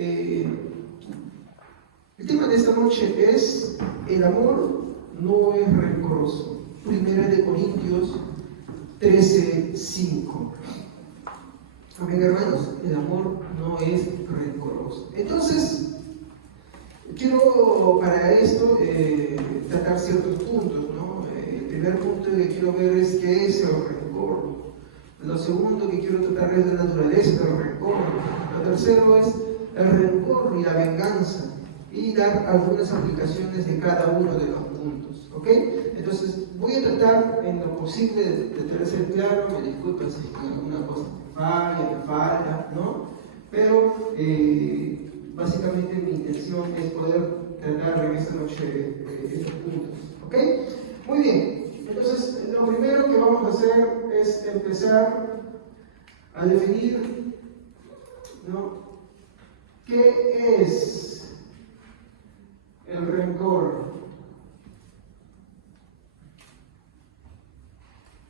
El tema de esta noche es: el amor no es rencoroso. 1 Corintios 13:5. Amén, hermanos, el amor no es rencoroso. Entonces, quiero para esto tratar ciertos puntos, ¿no? El primer punto que quiero ver es qué es el rencor. Lo segundo que quiero tratar es la naturaleza del rencor. Lo tercero es el rencor y la venganza, y dar algunas aplicaciones de cada uno de los puntos, ¿ok? Entonces, voy a tratar en lo posible de ser claro. Me disculpen si alguna cosa me falla, ¿no? Pero básicamente mi intención es poder tratar en esta noche estos puntos, ¿ok? Muy bien. Entonces, lo primero que vamos a hacer es empezar a definir, ¿no?, ¿qué es el rencor?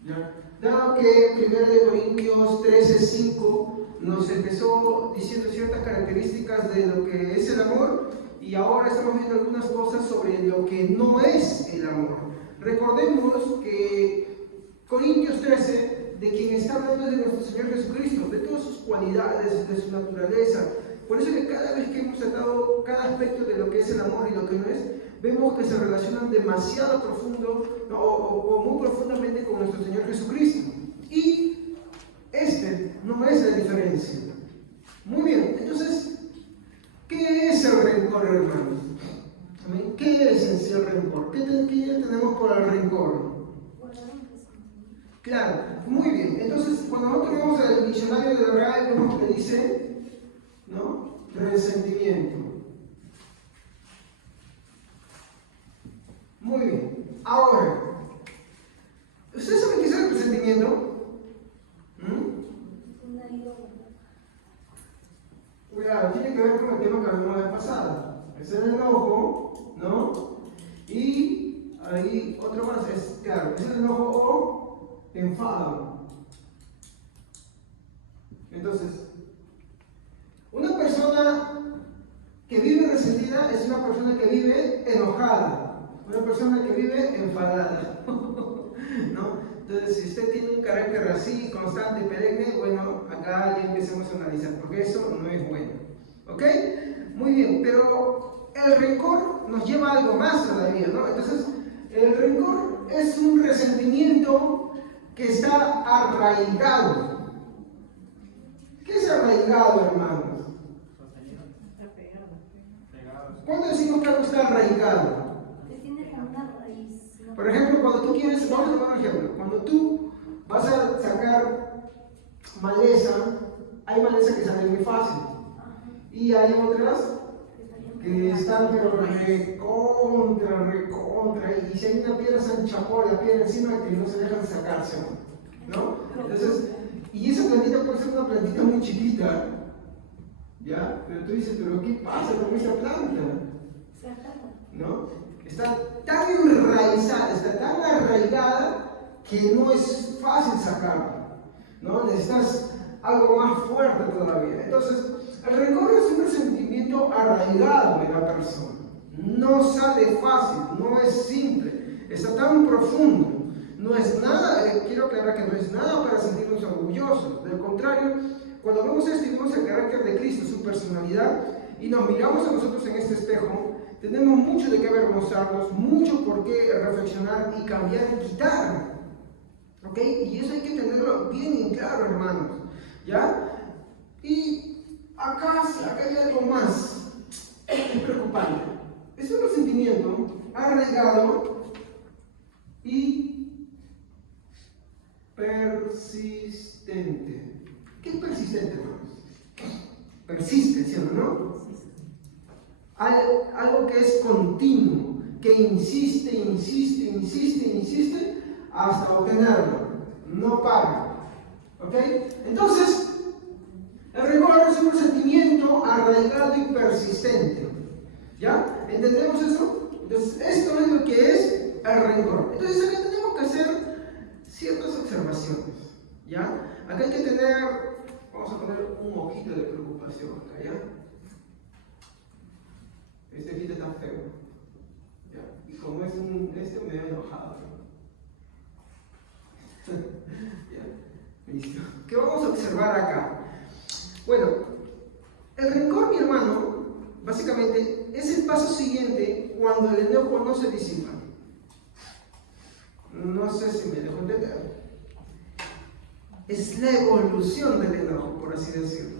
¿Ya? Dado que 1 Corintios 13:5 nos empezó diciendo ciertas características de lo que es el amor, y ahora estamos viendo algunas cosas sobre lo que no es el amor. Recordemos que Corintios 13, de quien está hablando es de nuestro Señor Jesucristo, de todas sus cualidades, de su naturaleza. Por eso que cada vez que hemos tratado cada aspecto de lo que es el amor y lo que no es, vemos que se relacionan demasiado profundo, ¿no? o muy profundamente con nuestro Señor Jesucristo. Y este no es la diferencia. Muy bien, entonces, ¿qué es el rencor, hermanos? ¿Qué es en sí el rencor? ¿Qué tenemos por el rencor? Claro, muy bien. Entonces, cuando nosotros vemos el diccionario de Real, vemos que dice, ¿no?, resentimiento. Muy bien. Ahora, ¿ustedes saben qué es el resentimiento? Claro, tiene que ver con el tema que hablamos la vez pasada. Es el enojo, ¿no? Y ahí otro más, claro, es el enojo o enfado. Entonces, una persona que vive resentida es una persona que vive enojada, una persona que vive enfadada, ¿no? Entonces, si usted tiene un carácter así, constante, perenne, bueno, acá ya empecemos a analizar, porque eso no es bueno, ¿ok? Muy bien, pero el rencor nos lleva a algo más todavía, ¿no? Entonces, el rencor es un resentimiento que está arraigado. ¿Qué es arraigado, hermanos? ¿Cuándo decimos que algo está arraigado? Por ejemplo, cuando tú quieres, vamos a tomar un ejemplo, cuando tú vas a sacar maleza, hay maleza que sale muy fácil, y hay otras que están pero recontra, y si hay una piedra se enchapó la piedra encima que no se dejan sacarse, ¿no? Entonces, y esa plantita puede ser una plantita muy chiquita, ¿ya? Pero tú dices, ¿pero qué pasa con esa planta? ¿No? Está tan enraizada, está tan arraigada que no es fácil sacarla, ¿no? Necesitas algo más fuerte todavía. Entonces, el rencor es un resentimiento arraigado en la persona. No sale fácil, no es simple, está tan profundo. No es nada, quiero aclarar que no es nada para sentirnos orgullosos. Del contrario, cuando vemos esto y vemos el carácter de Cristo, su personalidad, y nos miramos a nosotros en este espejo, tenemos mucho de qué avergonzarnos, mucho por qué reflexionar y cambiar y quitar. ¿Ok? Y eso hay que tenerlo bien en claro, hermanos. ¿Ya? Y acá hay algo más. Es preocupante. Es un resentimiento arraigado y persistente. ¿Qué es persistente, hermanos? Persiste, ¿sí o no? Algo que es continuo, que insiste hasta obtenerlo, no para. ¿Ok? Entonces, el rencor es un sentimiento arraigado y persistente. ¿Ya? ¿Entendemos eso? Entonces, esto es lo que es el rencor. Entonces, acá tenemos que hacer ciertas observaciones. ¿Ya? Acá hay que tener, vamos a poner un ojito de preocupación acá, ¿ya? feo. ¿Ya? Y como es me he enojado. ¿Ya? Listo. ¿Qué vamos a observar acá? Bueno, el rencor, mi hermano, básicamente es el paso siguiente cuando el enojo no se disipa. No sé si me dejo entender. Es la evolución del enojo, por así decirlo.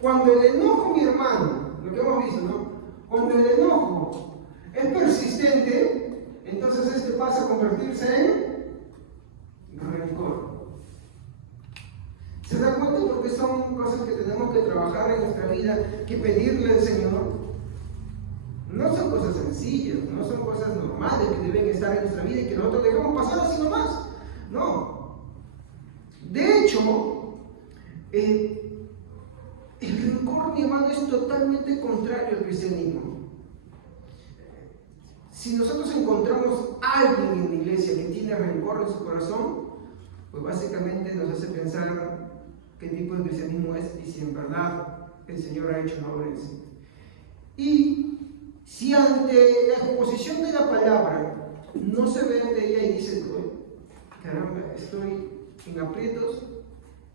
Cuando el enojo, mi hermano, lo que hemos visto, ¿no? Cuando el enojo es persistente, entonces este pasa a convertirse en rencor. ¿Se da cuenta? Porque son cosas que tenemos que trabajar en nuestra vida, que pedirle al Señor. No son cosas sencillas, no son cosas normales que deben estar en nuestra vida y que nosotros dejamos pasar así nomás. No. De hecho, el rencor, mi hermano, es totalmente contrario al cristianismo. Si nosotros encontramos a alguien en la iglesia que tiene rencor en su corazón, pues básicamente nos hace pensar qué tipo de cristianismo es y si en verdad el Señor ha hecho una obra en sí. Y si ante la exposición de la palabra no se ve ante ella y dice, caramba, estoy en aprietos,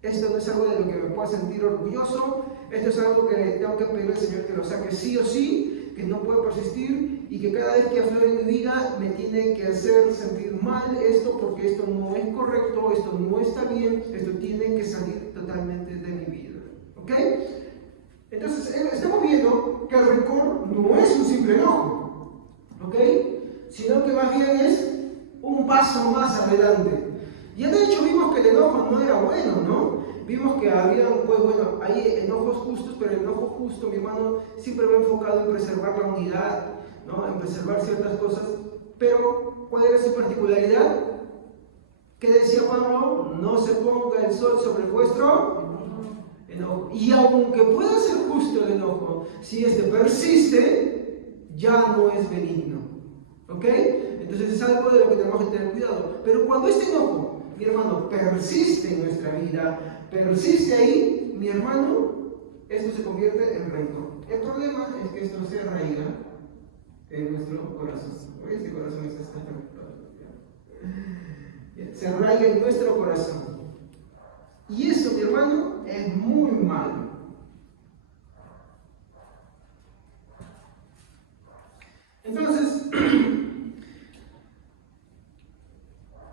esto no es algo de lo que me pueda sentir orgulloso, esto es algo que tengo que pedir al Señor que lo saque sí o sí, que no puedo persistir y que cada vez que aflore en mi vida me tiene que hacer sentir mal esto porque esto no es correcto, esto no está bien, esto tiene que salir totalmente de mi vida. ¿Ok? Entonces, estamos viendo que el rencor no es un simple enojo, ¿ok? Sino que más bien es un paso más adelante. Ya de hecho vimos que el enojo no era bueno, ¿no? Vimos que había, pues bueno, hay enojos justos, pero el enojo justo, mi hermano, siempre va enfocado en preservar la unidad, ¿no? En preservar ciertas cosas. Pero, ¿cuál era su particularidad? ¿Qué decía Pablo? No se ponga el sol sobre vuestro enojo. Y aunque pueda ser justo el enojo, si este persiste, ya no es benigno. ¿Ok? Entonces es algo de lo que tenemos que tener cuidado. Pero cuando este enojo, mi hermano, persiste en nuestra vida, persiste ahí, mi hermano, esto se convierte en rencor. El problema es que esto se arraiga en nuestro corazón. Este corazón está se arraiga en nuestro corazón. Y eso, mi hermano, es muy malo. Entonces,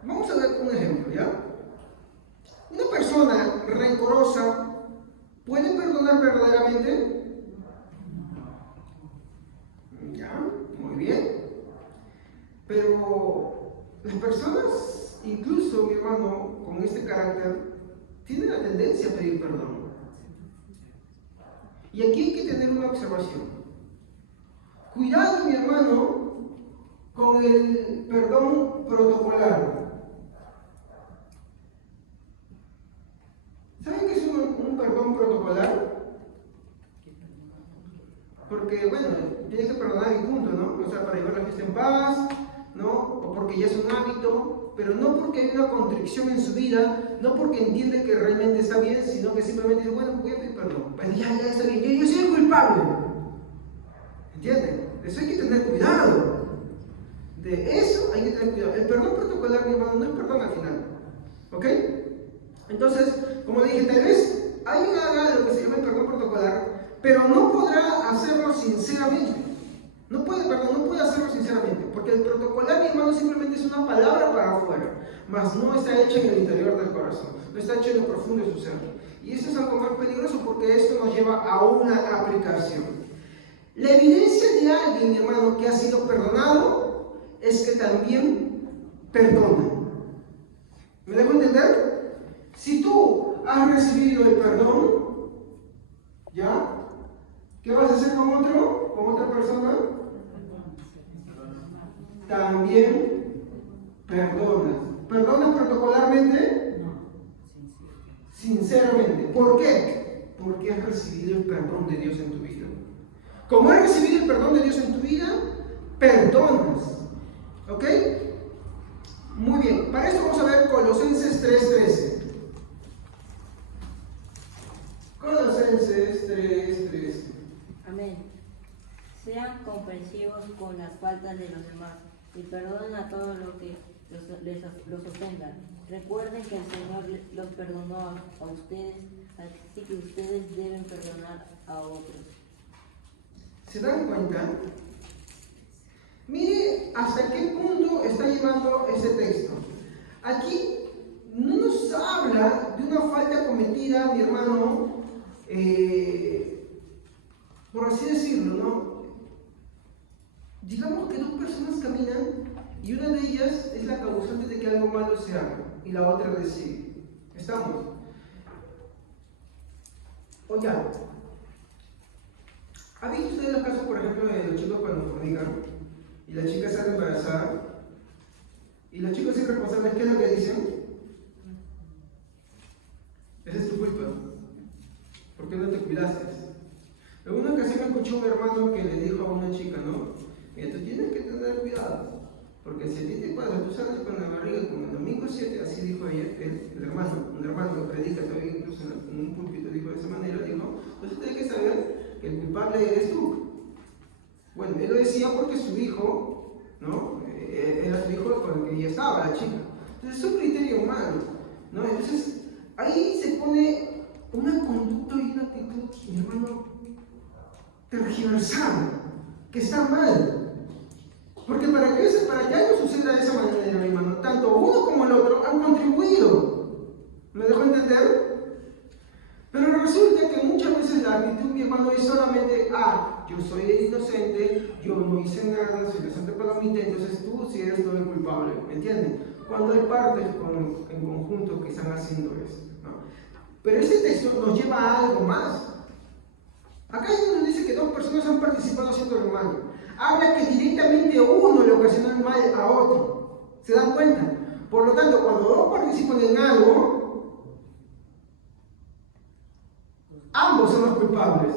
vamos a ver un ejemplo, ¿ya? Una persona rencorosa puede perdonar verdaderamente. Ya, muy bien. Pero las personas, incluso mi hermano, con este carácter, tienen la tendencia a pedir perdón. Y aquí hay que tener una observación. Cuidado, mi hermano, con el perdón protocolar. ¿Saben qué es un perdón protocolar? Porque, bueno, tienes que perdonar y punto, ¿no? O sea, para llevar la fiesta en paz, ¿no? O porque ya es un hábito, pero no porque hay una constricción en su vida, no porque entiende que realmente está bien, sino que simplemente dice, bueno, voy a pedir perdón. Bueno, ya está bien, yo soy el culpable. ¿Entienden? Eso hay que tener cuidado. De eso hay que tener cuidado. El perdón protocolar, mi hermano, no es perdón al final. ¿Ok? Entonces, como dije, tal vez alguien haga lo que se llama el perdón protocolar, pero no podrá hacerlo sinceramente. No puede hacerlo sinceramente, porque el protocolar, mi hermano, simplemente es una palabra para afuera, mas no está hecha en el interior del corazón, no está hecha en lo profundo de su ser. Y eso es algo más peligroso porque esto nos lleva a una aplicación. La evidencia de alguien, mi hermano, que ha sido perdonado es que también perdona. ¿Me dejo entender? Si tú has recibido el perdón, ¿ya? ¿Qué vas a hacer con otro? ¿Con otra persona? También perdonas. ¿Perdonas protocolarmente? Sinceramente. ¿Por qué? Porque has recibido el perdón de Dios en tu vida. Como has recibido el perdón de Dios en tu vida, perdonas. ¿Ok? Muy bien. Para esto vamos a ver Colosenses 3:13. Colosenses 3:13. Amén. Sean comprensivos con las faltas de los demás y perdonen a todos los que los ofendan. Recuerden que el Señor los perdonó a ustedes, así que ustedes deben perdonar a otros. ¿Se dan cuenta? Mire hasta qué punto está llevando ese texto. Aquí no nos habla de una falta cometida, mi hermano, por así decirlo, ¿no? Digamos que dos personas caminan y una de ellas es la causante de que algo malo se haga y la otra recibe. ¿Estamos? Oye, ¿ha visto usted los casos, por ejemplo, de los chicos cuando fornican y la chica sale embarazada y los chicos irresponsables, qué es lo que dicen? Esa es tu culpa. ¿Por qué no te cuidaste? En una ocasión escuché un hermano que le dijo a una chica, ¿no? Mira, tú tienes que tener cuidado, porque si a ti te pasa, tú sales con la barriga como el domingo 7, así dijo ella, un hermano que predica todavía incluso en un púlpito, dijo de esa manera, dijo, entonces tienes que saber que el culpable eres tú. Bueno, él lo decía porque su hijo, ¿no? Era su hijo con el que ella estaba, la chica. Entonces es un criterio humano, ¿no? Entonces ahí se pone una conducta y una actitud, mi hermano, tergiversada, que está mal. Porque para que algo suceda de esa manera, mi hermano, tanto uno como el otro han contribuido. ¿Me dejo entender? Pero resulta que muchas veces la actitud, mi hermano, es solamente, yo soy el inocente, yo no hice nada, soy la Santa Palomita, entonces tú sí eres todo el culpable, ¿me entienden? Cuando hay partes en conjunto que están haciendo eso, ¿no? Pero este texto nos lleva a algo más. Acá nos dice que dos personas han participado haciendo el mal. Habla que directamente uno le ocasiona el mal a otro. ¿Se dan cuenta? Por lo tanto, cuando dos participan en algo, ambos son los culpables.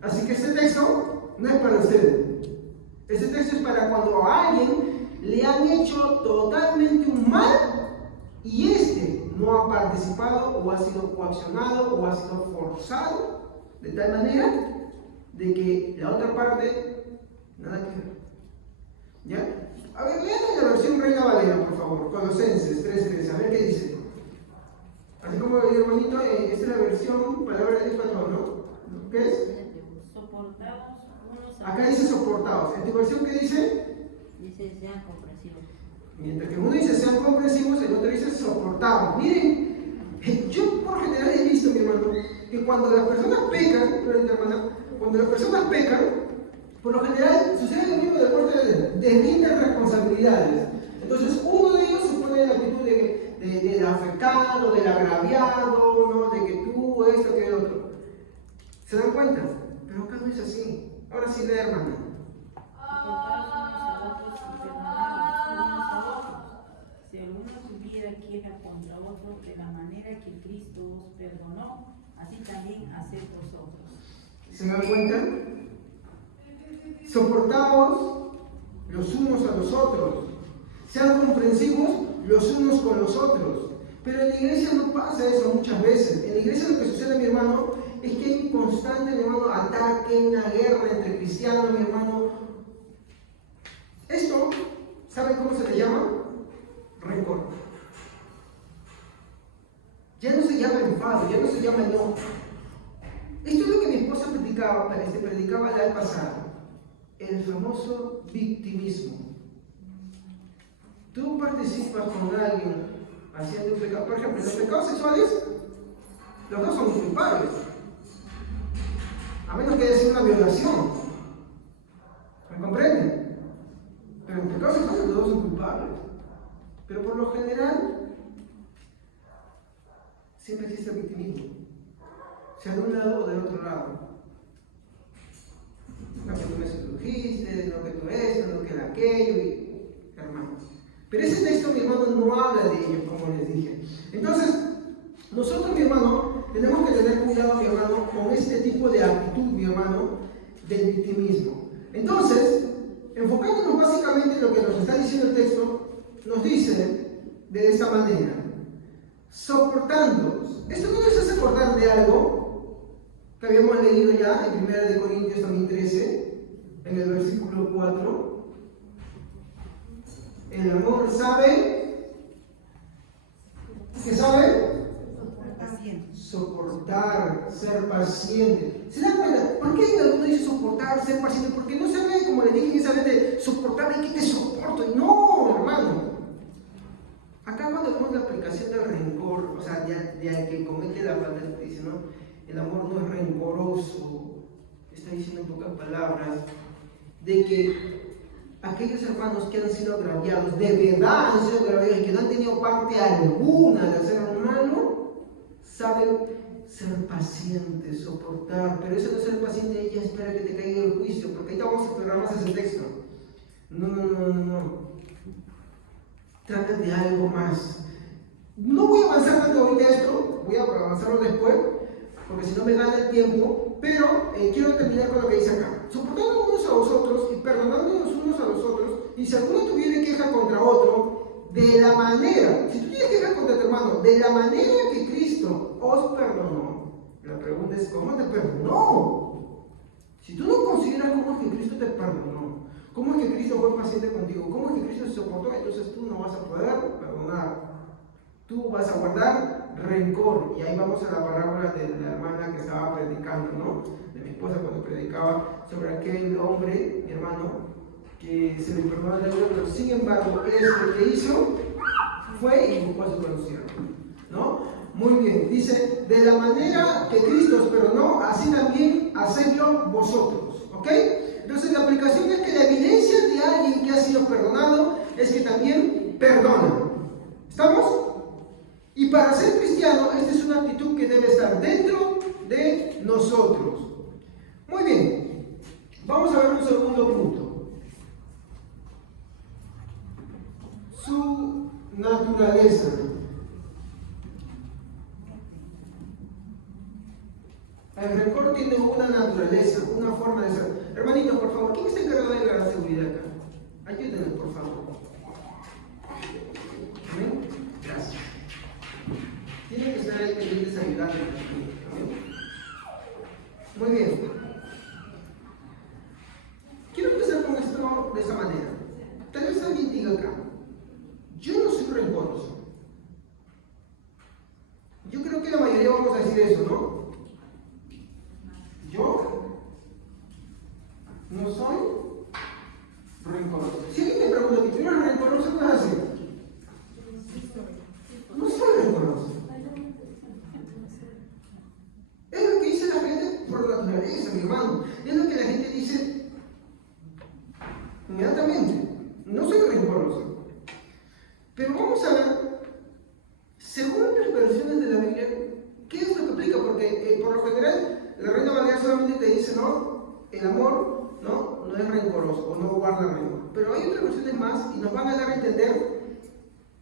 Así que este texto no es para ustedes. Este texto es para cuando a alguien le han hecho totalmente un mal y este no ha participado o ha sido coaccionado o ha sido forzado de tal manera de que la otra parte nada que ver. ¿Ya? A ver, lean la versión Reina Valera, por favor. Colosenses 3:13. A ver qué dice. Así como el hermanito, esta es la versión palabra de español, ¿no? ¿Qué es? Soportados unos a Acá dice soportados. ¿En tu versión qué dice? Dice sean comprensivos. Mientras que uno dice sean comprensivos, el otro dice soportados. Miren, yo por general he visto, mi hermano, que cuando las personas pecan, cuando las personas pecan, por lo general sucede lo mismo de parte de distintas responsabilidades. Entonces uno de ellos se pone en la actitud del afectado, del agraviado, ¿no? De que tú, esto, que el otro. ¿Se dan cuenta? Pero acá no es así. Ahora sí lee, hermano. Si alguno tuviera queja contra otro de la manera que Cristo os perdonó, así también haced vosotros. ¿Se dan cuenta? Soportaos los unos a los otros. Sean comprensivos los unos con los otros. Pero en la iglesia no pasa eso muchas veces. En la iglesia lo que sucede, mi hermano, es que hay un constante, mi hermano, ataque, una guerra entre cristianos, mi hermano. Esto, ¿saben cómo se le llama? Rencor. Ya no se llama enfado, ya no se llama enojo. Esto es lo que mi esposa predicaba la vez pasada. El famoso victimismo. Tú participas con alguien haciendo un pecado. Por ejemplo, en los pecados sexuales, los dos son culpables. A menos que haya sido una violación. ¿Me comprenden? Pero en pecados sexuales los dos son culpables. Pero por lo general, siempre existe el victimismo. Sea de un lado o del otro lado. No que tú me sedujiste, no que tú esto, no que aquello, hermanos. Pero ese texto, mi hermano, no habla de ello, como les dije. Entonces, nosotros, mi hermano, tenemos que tener cuidado, mi hermano, con este tipo de actitud, mi hermano, del victimismo. Entonces, enfocándonos básicamente en lo que nos está diciendo el texto, nos dice de esta manera: soportándonos. Esto no nos hace acordar de algo que habíamos leído ya en 1 Corintios también 13, en el versículo 4. El amor sabe, ¿qué sabe? Soportar, ser paciente. ¿Se dan cuenta? ¿Por qué alguno dice soportar, ser paciente? Porque no se ve, como le dije esa vez, de soportar y que te soporto. Y no, hermano. Acá cuando vemos la aplicación del rencor, o sea, de al que comete la falta, dice, ¿no? El amor no es rencoroso. Está diciendo en pocas palabras de que aquellos hermanos que han sido agraviados, de verdad han sido agraviados y que no han tenido parte alguna de hacer un malo, saben ser pacientes, soportar. Pero eso no es ser paciente, ella espera que te caiga el juicio, porque ahorita vamos a explorar más ese texto. No. Trata de algo más. No voy a avanzar tanto ahorita esto, voy a avanzarlo después, porque si no me gana el tiempo, pero quiero terminar con lo que dice acá. Soportando unos a los otros y perdonándonos unos a los otros, y si alguno tuviera queja contra otro, de la manera, si tú tienes queja contra tu hermano, de la manera que Cristo os perdonó, la pregunta es, ¿cómo te perdonó? Si tú no consideras cómo es que Cristo te perdonó, cómo es que Cristo fue paciente contigo, cómo es que Cristo se soportó, entonces tú no vas a poder perdonar. Tú vas a guardar rencor. Y ahí vamos a la parábola de la hermana que estaba predicando, ¿no? De mi esposa cuando predicaba sobre aquel hombre, mi hermano, que se le perdonó la deuda, pero sin embargo, él lo que hizo fue y buscó a su conocido, ¿no? Muy bien, dice, de la manera que Cristo os perdonó, así también hacedlo vosotros, ¿ok? Entonces la aplicación es que la evidencia de alguien que ha sido perdonado es que también perdona. ¿Estamos? Y para ser cristiano, esta es una actitud que debe estar dentro de nosotros. Muy bien, vamos a ver un segundo punto. Su naturaleza. El rencor tiene una naturaleza, una forma de ser. Hermanitos, por favor, ¿quién está encargado de la seguridad acá? Ayúdenme, por favor. ¿Amén? Gracias. Tienen que estar ahí pendientes ayudando. Muy bien. Quiero empezar con esto de esta manera. Tal vez alguien diga acá, yo no soy rencoroso. Yo creo que la mayoría vamos a decir eso, ¿no? Yo no soy rencoroso. Si alguien me pregunta, ¿tú eres rencoroso? ¿Qué vas a decir? No soy rencoroso. Es lo que dice la gente por naturaleza, mi hermano. Es lo que la gente dice inmediatamente. No soy rencoroso. Pero vamos a ver, según las versiones de la Biblia, ¿qué es lo que explica? Porque por lo general, la Reina Valera solamente te dice, no, el amor no es rencoroso o no guarda rencor. Pero hay otras versiones más y nos van a dar a entender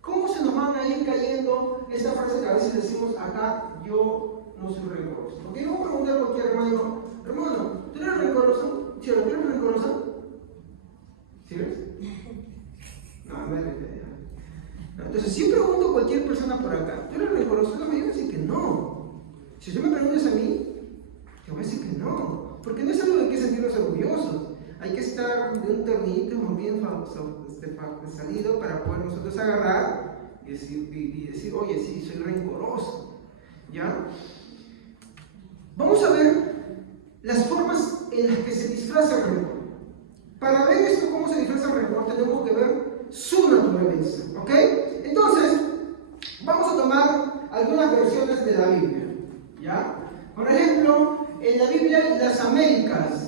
cómo se nos van a ir cayendo esta frase que a veces decimos acá, yo no soy rencoroso. Porque yo voy a preguntar a cualquier hermano, ¿tú eres rencoroso? ¿Sí, ¿tú eres rencoroso? ¿Sí eres? No es no. Entonces, si pregunto a cualquier persona por acá, ¿tú eres rencoroso? La mayoría dice que no. Si usted me preguntas a mí, te voy a decir que no. Porque no es algo de que sentirnos orgullosos. Hay que estar de un tornillito muy bien salido para poder nosotros agarrar y decir, oye, sí, soy rencoroso. ¿Ya? Vamos a ver las formas en las que se disfraza el rencor. Para ver esto, cómo se disfraza el rencor, tenemos que ver su naturaleza. ¿Ok? Entonces, vamos a tomar algunas versiones de la Biblia. ¿Ya? Por ejemplo, en la Biblia, las Américas.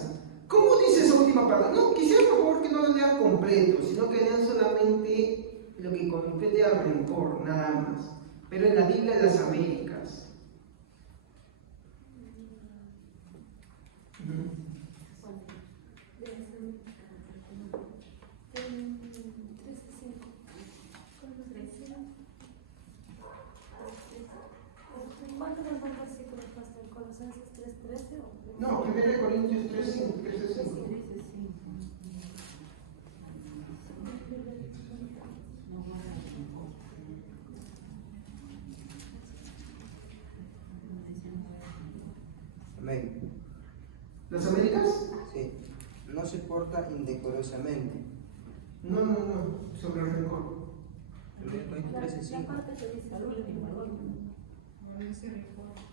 ¿Cómo dice esa última parte? No, quisiera por favor que no lo lean completo, sino que lean solamente lo que compete al rencor, nada más. Pero en la Biblia, las Américas. ¿Cuántos son los versículos, pastor? ¿Colosenses 3:13 o...? No, 1 Corintios 3:5. Amén. ¿Las Américas? Sí. no se porta indecorosamente. No, sobre el rencor. 1 Corintios La 13:5. parte que dice sobre el rencor.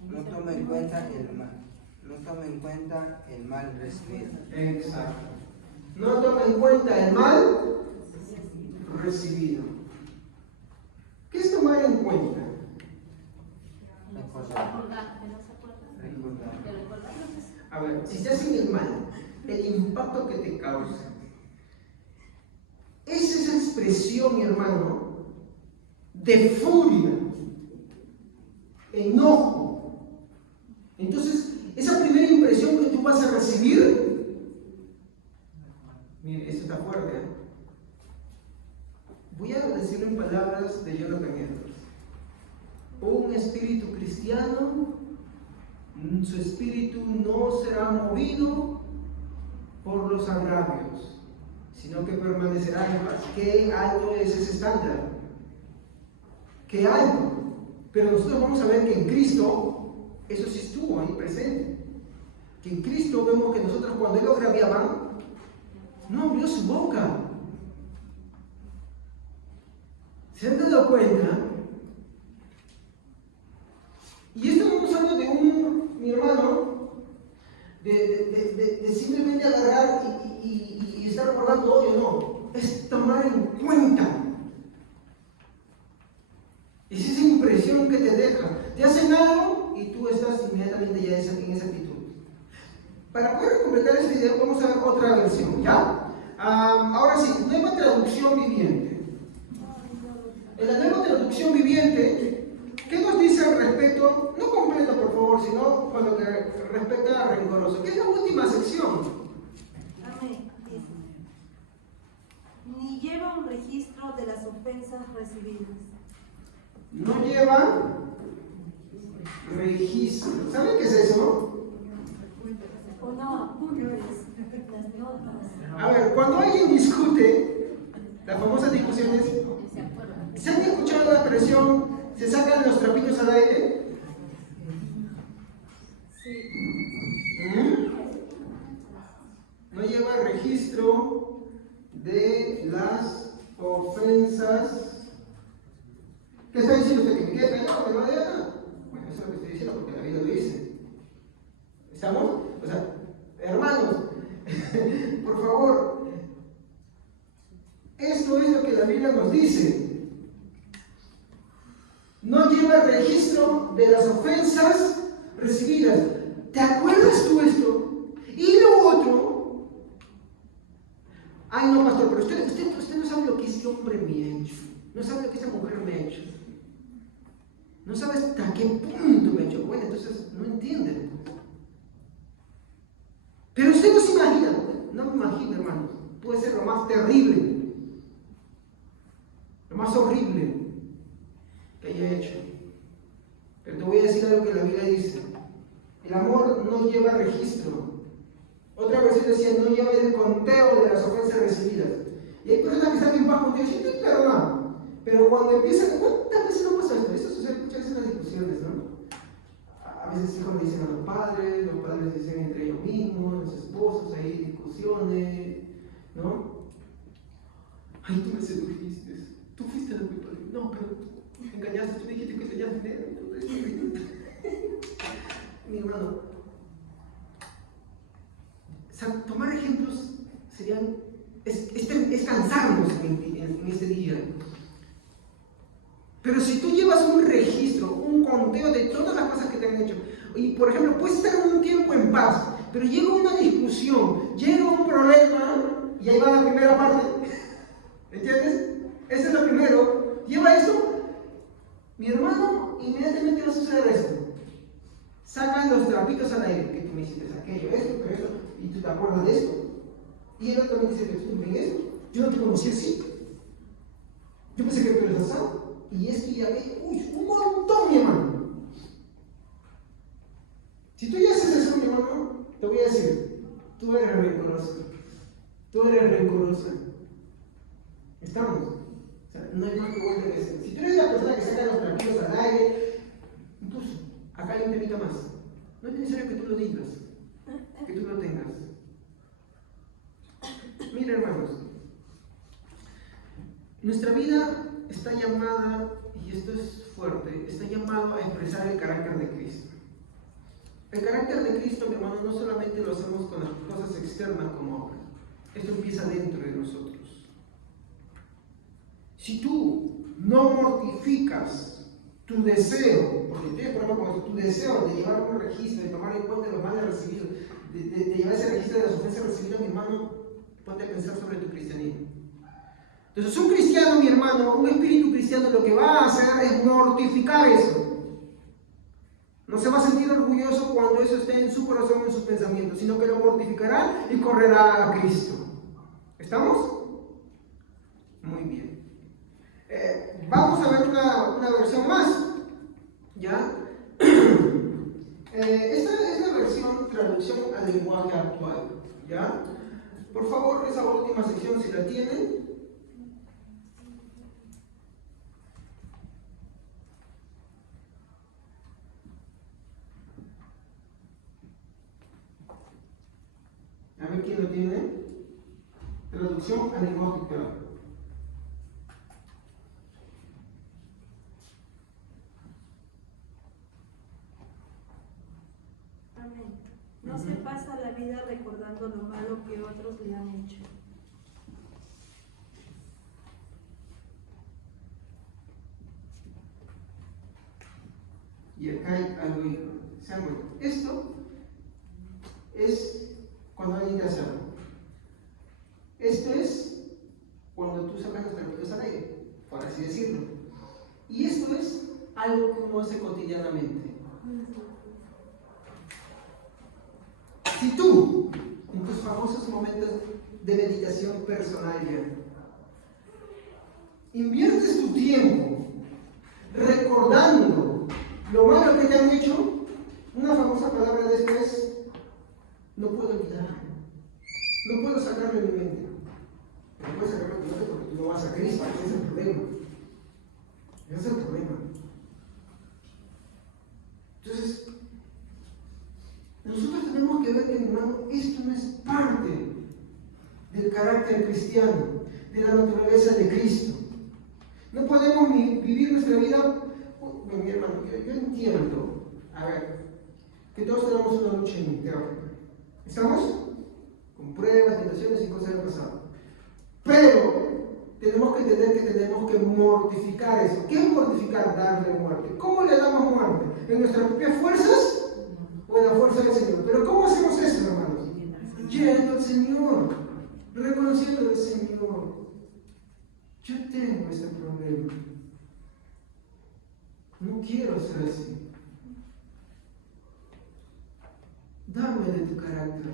No toma en cuenta el mal. No toma en cuenta el mal recibido. Exacto. No toma en cuenta el mal recibido. ¿Qué es tomar en cuenta? Recordar. A ver, si te hacen el mal, el impacto que te causa. Es esa expresión, mi hermano, de furia, enojo. Entonces, esa primera impresión que tú vas a recibir, mire, esto está fuerte, ¿eh? Voy a decirlo en palabras de Jonathan Edwards. Un espíritu cristiano, su espíritu no será movido por los agravios, sino que permanecerá en paz. Qué alto es ese estándar. Qué alto. Pero nosotros vamos a ver que en Cristo, eso sí estuvo ahí presente. Que en Cristo vemos que nosotros cuando Él lo agraviaban, no abrió su boca. ¿Se han dado cuenta? Y esto no es algo de mi hermano, de simplemente agarrar y estar guardando odio, no. Es tomar en cuenta. Es esa impresión que te deja. Te hacen algo y tú estás inmediatamente ya en esa actitud. Para poder completar esta idea, vamos a ver otra versión, ¿ya? Ahora sí, nueva traducción viviente. En la nueva traducción viviente, ¿qué nos dice al respecto? No completo, por favor, sino con lo que respecta a rencoroso, que es la última sección. Amén. Dice, ni lleva un registro de las ofensas recibidas. No lleva registro. ¿Saben qué es eso? O no apuntes, las notas. A ver, cuando alguien discute, las famosas discusiones, ¿se han escuchado la expresión, se sacan los trapitos al aire? Sí. No lleva registro de las ofensas. ¿Qué está diciendo usted? ¿Que me quede callado? ¿Que no diga nada? Bueno, eso es lo que estoy diciendo porque la Biblia lo dice. ¿Estamos? O sea, hermanos, por favor, esto es lo que la Biblia nos dice. No lleva registro de las ofensas recibidas. ¿Te acuerdas tú esto? Y lo otro. Ay, no, pastor, pero usted no sabe lo que este hombre me ha hecho. No sabe lo que esta mujer me ha hecho. No sabe hasta qué punto me ha hecho. Bueno, entonces no entienden. Pero usted no se imagina. No me imagino, hermanos. Puede ser lo más terrible, lo más horrible que haya hecho. Pero te voy a decir algo que la Biblia dice. El amor no lleva registro. Otra versión decía, no lleva el conteo de las ofensas recibidas. Y hay personas que están en paz contigo, sí, te perdonan. Pero cuando empiezan, ¿cuántas veces no pasa esto? Esto sucede muchas veces en las discusiones, ¿no? A veces hijos le dicen a los padres dicen entre ellos mismos, los esposos, ahí discusiones, ¿no? Ay, tú me sedujiste, tú fuiste la culpable. No, pero tú engañaste, tú dijiste que tenías dinero. Mi hermano, tomar ejemplos serían, es cansarnos en este día. Pero si tú llevas un registro, un conteo de todas las cosas que te han hecho, y por ejemplo, puedes estar un tiempo en paz, pero llega una discusión, llega un problema, y ahí va la primera parte, ¿entiendes? Ese es lo primero. Lleva esto, mi hermano, inmediatamente va a suceder esto. Sacan los trapitos al aire, que tú me hiciste aquello, esto, pero esto, y tú te acuerdas de esto. Y él también dice que tú también esto. Yo no te conocí así. Yo pensé que tú eres asado. Y esto y aquello, uy, un montón, mi hermano. Si tú ya haces eso, mi hermano, te voy a decir, tú eres rencoroso. Tú eres rencorosa. ¿Estamos? O sea, no hay más que vuelta que eso. Si tú eres la persona que saca los trapitos al aire, incluso, acá hay un temita más. No es necesario que tú lo digas, que tú lo tengas. Miren, hermanos, nuestra vida está llamada, y esto es fuerte, está llamado a expresar el carácter de Cristo. El carácter de Cristo, mi hermano, no solamente lo hacemos con las cosas externas como obras. Esto empieza dentro de nosotros. Si tú no mortificas tu deseo, porque tienes problema con tu deseo de llevar un registro, de tomar en cuenta los males recibidos, de llevar ese registro de las ofensas recibidas, mi hermano, ponte a pensar sobre tu cristianismo. Entonces, un cristiano, mi hermano, un espíritu cristiano, lo que va a hacer es mortificar eso. No se va a sentir orgulloso cuando eso esté en su corazón, en sus pensamientos, sino que lo mortificará y correrá a Cristo. ¿Estamos? Muy bien. Vamos a ver una versión más. ¿Ya? Esta es la versión traducción al lenguaje actual. ¿Ya? Por favor, esa última sección, si la tienen. A ver quién lo tiene. Traducción al lenguaje actual. Amén. No se pasa la vida recordando lo malo que otros le han hecho. Y acá hay algo se han vuelto. Esto es cuando alguien te hace algo. Esto es cuando tú sacas los trapitos al aire, por así decirlo. Y esto es algo que uno hace cotidianamente. Si tú, en tus famosos momentos de meditación personal ya, inviertes tu tiempo recordando lo malo que te han hecho, una famosa palabra de esto es: no puedo olvidarlo, no puedo sacarlo de mi mente. No puedes sacarlo de tu mente porque tú no vas a Cristo, ese es el problema. Ese es el problema. Entonces, nosotros tenemos que ver que, hermano, esto no es parte del carácter cristiano, de la naturaleza de Cristo. No podemos vivir nuestra vida. Bueno, mi hermano, yo entiendo, a ver, que todos tenemos una lucha interna. ¿Estamos? Con pruebas, tentaciones y cosas del pasado. Pero tenemos que entender que tenemos que mortificar eso. ¿Qué es mortificar? Darle muerte. ¿Cómo le damos muerte? ¿En nuestras propias fuerzas o en la fuerza del Señor? Pero ¿cómo hacemos eso, hermanos? Yendo al Señor, reconociendo al Señor. Yo tengo este problema. No quiero ser así. Dame de tu carácter.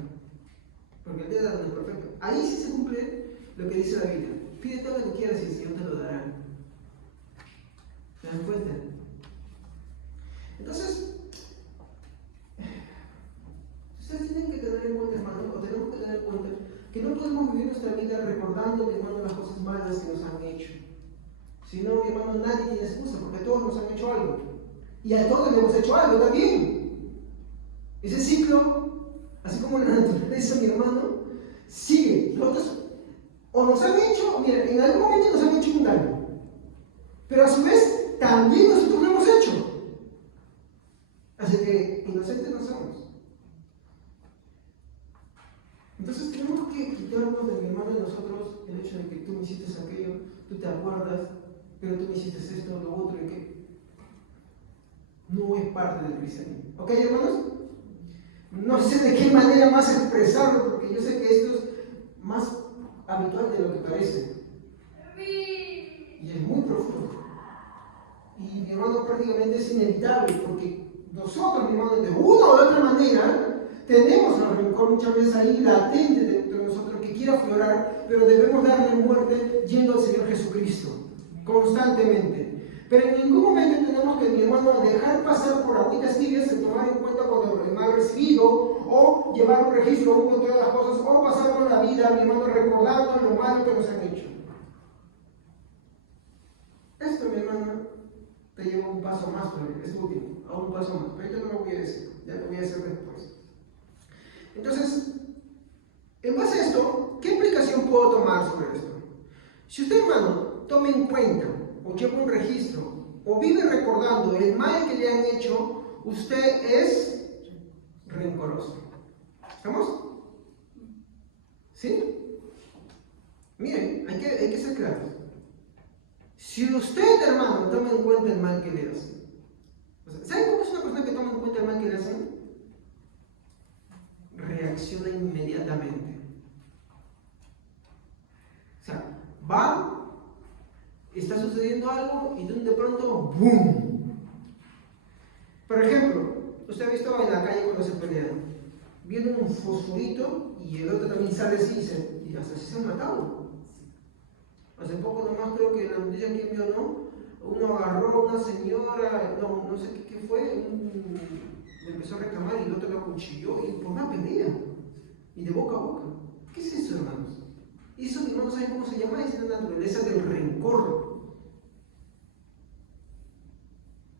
Porque el día de no es perfecto. Ahí sí se cumple lo que dice la Biblia. Pide todo lo que quieras y el Señor te lo dará. ¿Te das cuenta? Entonces, ustedes tienen que tener en cuenta, hermano, o tenemos que tener en cuenta que no podemos vivir nuestra vida recordando, mi hermano, las cosas malas que nos han hecho. Si no, mi hermano, nadie tiene excusa, porque todos nos han hecho algo. Y a todos le hemos hecho algo también. Ese ciclo, así como la naturaleza, mi hermano, sigue. Nosotros o nos han hecho, mira, en algún momento nos han hecho un daño. Pero a su vez, también nosotros lo hemos hecho. Así que inocentes no somos. Entonces tenemos que quitarnos de mi hermano de nosotros el hecho de que tú me hiciste aquello, tú te aguardas, pero tú me hiciste esto, lo otro, y que no es parte del cristianismo. ¿Ok, hermanos? No sé de qué manera más expresarlo, porque yo sé que esto es más habitual de lo que parece. Y es muy profundo. Y mi hermano, prácticamente es inevitable, porque nosotros, mi hermano, de una o de otra manera, tenemos el rencor muchas veces ahí latente dentro de nosotros que quiere aflorar, pero debemos darle muerte yendo al Señor Jesucristo constantemente. Pero en ningún momento tenemos que, mi hermano, dejar pasar por agüitas tibias el tomar en cuenta cuando el mal recibido, o llevar un registro aún con todas las cosas, o pasar por la vida, mi hermano, recordando lo malo que nos han hecho. Esto, mi hermano, te lleva un paso más todavía, es último, a un paso más, pero yo no lo voy a decir, ya lo voy a hacer después. Entonces, en base a esto, ¿qué implicación puedo tomar reflexionar sobre esto. Si usted, hermano, toma en cuenta, o lleva un registro, o vive recordando el mal que le han hecho, usted es rencoroso. ¿Estamos? ¿Sí? Miren, hay que ser claros. Si usted, hermano, toma en cuenta el mal que le hacen, ¿saben cómo es una persona que toma en cuenta el mal que le hacen? Reacciona inmediatamente. O sea, va, está sucediendo algo y de pronto, ¡boom! Por ejemplo, usted ha visto en la calle cuando se pelean, viene un fosforito y el otro también sale así y hasta se han matado. Hace poco nomás creo que la noticia que envió, ¿no? Uno agarró a una señora, no sé qué fue, le empezó a reclamar y el otro lo acuchilló y por una pelea. Y de boca a boca. ¿Qué es eso, hermanos? Eso, mi hermano, ¿saben cómo se llama? Es la naturaleza del rencor.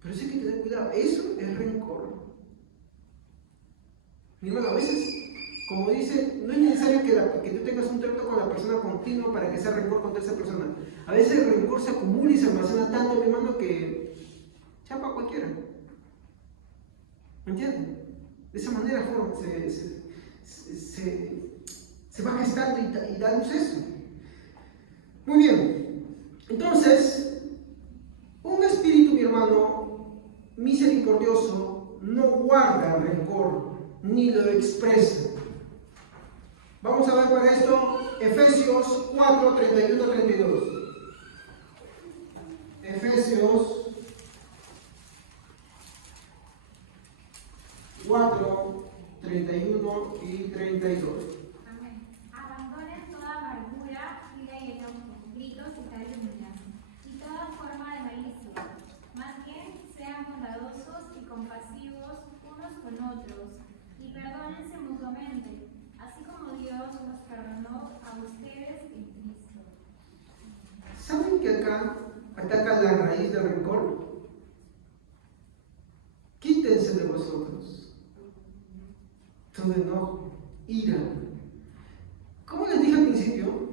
Pero eso hay que tener cuidado. Eso es rencor. Mi hermano, a veces, como dice, no es necesario que tú tengas un trato con la persona continuo para que sea rencor contra esa persona. A veces el rencor se acumula y se almacena tanto, mi hermano, que chapa a cualquiera. ¿Me entienden? De esa manera se va gestando y da luz eso. Muy bien. Entonces, un espíritu, mi hermano, misericordioso, no guarda rencor, ni lo expresa. Vamos a ver para esto Efesios 4, 31, 32. Efesios 4, 31 y 32. Amén. Abandonen toda amargura, ira y enojo, gritos y tal humillación, y toda forma de malicia. Más bien, sean bondadosos y compasivos unos con otros, y perdónense mutuamente, así como Dios los perdonó a ustedes en Cristo. ¿Saben que acá ataca la raíz del rencor? Quítense de vosotros todo enojo, ira. ¿Cómo les dije al principio?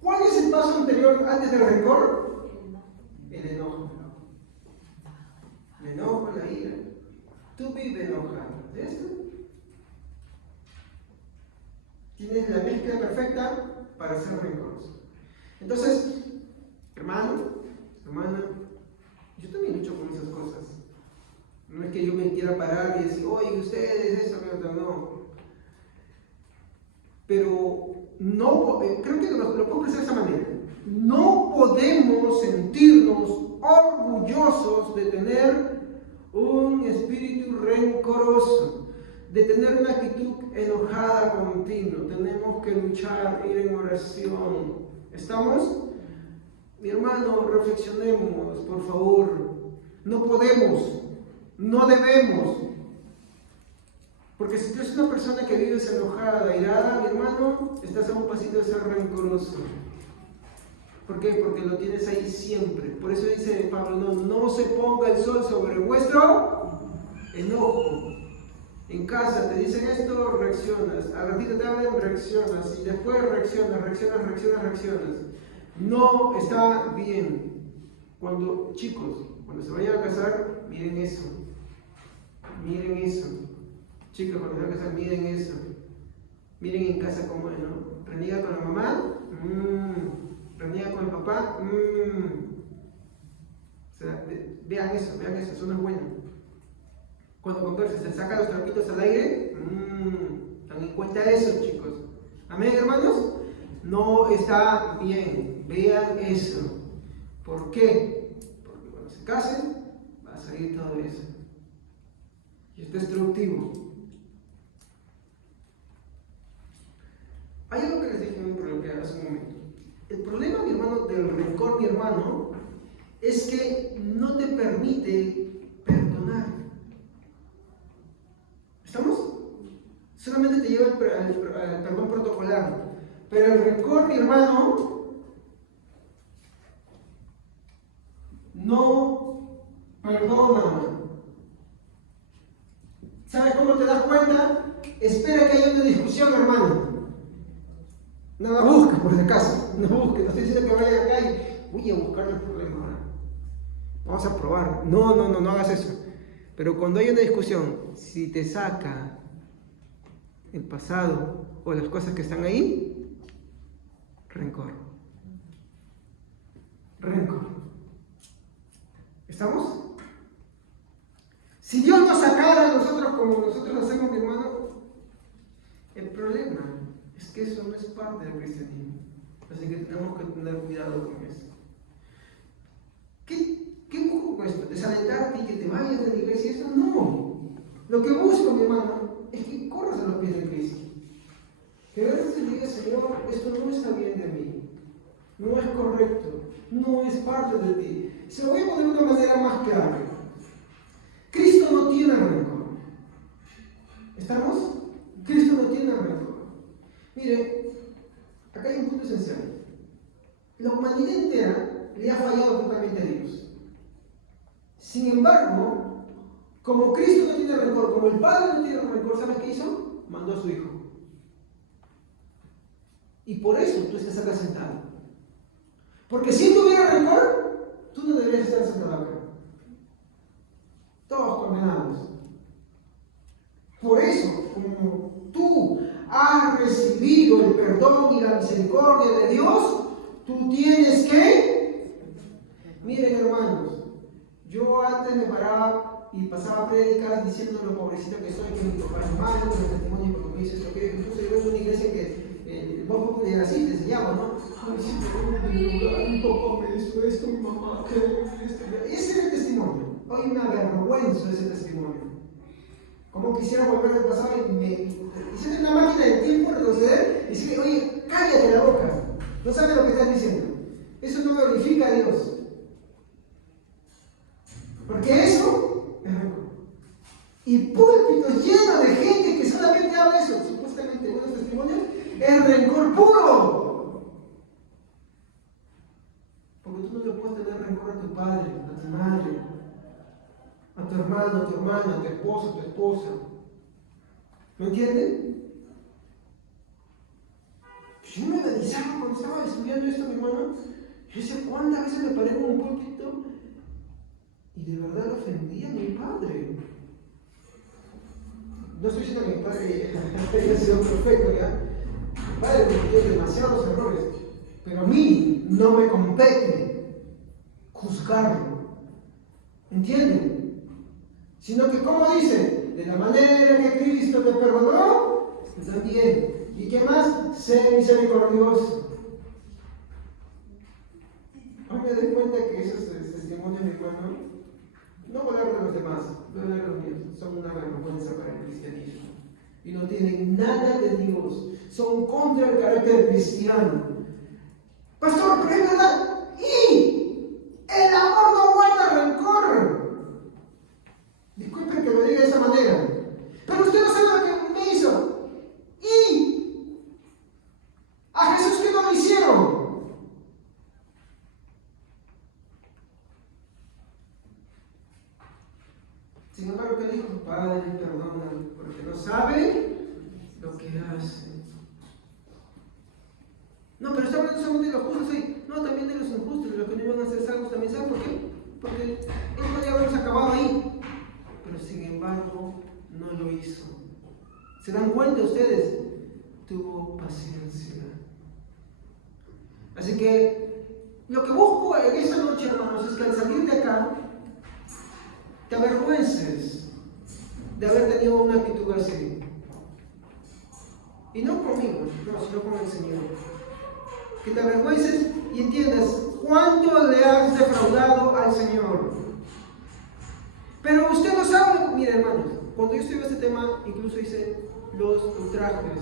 ¿Cuál es el paso anterior antes del rencor? El enojo. El enojo, la ira. Tú vives enojado. ¿De esto? Tienes la mezcla perfecta para ser rencoroso. Entonces, hermano, hermana, yo también lucho con esas cosas. No es que yo me quiera parar y decir, oye, ustedes, eso, no. Pero no, creo que lo puedo expresar de esa manera. No podemos sentirnos orgullosos de tener un espíritu rencoroso, de tener una actitud enojada continua. Tenemos que luchar, ir en oración. ¿Estamos? Mi hermano, reflexionemos, por favor. No podemos, no debemos. Porque si tú eres una persona que vives enojada, irada, mi hermano, estás a un pasito de ser rencoroso. ¿Por qué? Porque lo tienes ahí siempre. Por eso dice Pablo, no se ponga el sol sobre vuestro enojo. En casa te dicen esto, reaccionas. Al ratito te hablan, reaccionas. Y después reaccionas. No está bien. Chicos, cuando se vayan a casar, miren eso. Miren eso. Chicos, cuando se vayan a casar, miren eso. Miren en casa cómo es, ¿no? Reniega con la mamá, reniega con el papá, O sea, vean eso, eso no es bueno. Cuando conversa, se saca los trapitos al aire, ten en cuenta eso, chicos. Amén, hermanos. No está bien, vean eso. ¿Por qué? Porque cuando se casen, va a salir todo eso. Y esto es destructivo. Hay algo que les dije hace un momento. El problema, mi hermano, del rencor, mi hermano, es que no te permite perdonar. ¿Estamos? Solamente te lleva al perdón protocolar. Pero el rencor, mi hermano, no perdona. ¿Sabes cómo te das cuenta? Espera que haya una discusión, hermano. No la busques por si acaso, no busques, no estoy diciendo que vaya acá y voy a buscar el problema ahora. Vamos a probar. No hagas eso. Pero cuando hay una discusión, si te saca el pasado o las cosas que están ahí, rencor. Rencor. ¿Estamos? Si Dios nos sacara a nosotros como nosotros hacemos, mi hermano, el problema es que eso no es parte del cristianismo. Así que tenemos que tener cuidado con eso. ¿Qué busco con esto? ¿Desalentarte y que te vayas de la iglesia? Eso no. Lo que busco, mi hermano, es que corras a los pies de Cristo. Que veas y digas, Señor, esto no está bien de mí. No es correcto. No es parte de ti. Se lo voy a poner de una manera más clara. Cristo no tiene rencor. ¿Estamos? Cristo no tiene rencor. Mire, acá hay un punto esencial. La humanidad entera le ha fallado totalmente a Dios. Sin embargo, como Cristo no tiene rencor, como el Padre no tiene rencor, ¿sabes qué hizo? Mandó a su Hijo. Y por eso tú estás acá sentado. Porque si tuviera rencor, tú no deberías estar sentado acá. Todos condenados. Por eso, como tú has recibido el perdón y la misericordia de Dios, tú tienes que... Miren, hermanos, yo antes me paraba y pasaba prédicas diciendo lo pobrecito que soy, que mi papá es malo, que mi testimonio es porque me hizo esto, que incluso yo en una iglesia que vos de así se llama, ¿no? Ay, sí, mi papá me hizo esto, mi mamá, que esto. Ese era el testimonio. Hoy me avergüenzo de ese testimonio. Como quisiera volver al pasado y me hicieron una máquina del tiempo, retroceder y decirle, oye, cállate la boca. No sabes lo que estás diciendo. Eso no glorifica a Dios. Porque eso es rencor. Y púlpitos llenos de gente que solamente habla eso, supuestamente buenos testimonios, es rencor puro. Porque tú no le puedes tener rencor a tu padre, a tu madre, a tu hermano, a tu hermana, a tu esposo, a tu esposa. ¿Me entienden? Yo me analizaba cuando estaba estudiando esto, mi hermano. Yo decía, ¿cuántas veces me paré con un púlpito y de verdad ofendí a mi padre? No estoy diciendo que mi padre haya sido perfecto, ¿ya? Mi padre cometió demasiados errores, pero a mí no me compete juzgarlo. ¿Entienden? Sino que, ¿cómo dice? De la manera que Cristo te perdonó, también. ¿Y qué más? Sé misericordioso. Hoy me doy cuenta que esos testimonios, mi hermano, no voy a hablar de los demás, voy a hablar de los míos, son una vergüenza para el cristianismo. Y no tienen nada de Dios, son contra el carácter cristiano. Pastor, pero es verdad, y el amor no guarda rencor. Disculpen que lo diga de esa manera, pero usted no sabe lo que me hizo. Y a Jesús, que no lo hicieron. Sin embargo, ¿qué dijo? Padre, perdona, porque no sabe lo que hace. No, pero está hablando solamente de los justos ahí. No, también de los injustos, de los que no iban a ser salvos también. ¿Saben por qué? Porque él podía haberlos acabado ahí. Pero sin embargo, no lo hizo. ¿Se dan cuenta ustedes? Tuvo paciencia. Así que lo que busco en esta noche, hermanos, es que al salir de acá te avergüences de haber tenido una actitud así. Y no conmigo, no, sino con el Señor. Que te avergüences y entiendas cuánto le has defraudado al Señor. Pero usted no sabe, mire, hermanos, cuando yo estudié este tema, incluso hice los ultrajes.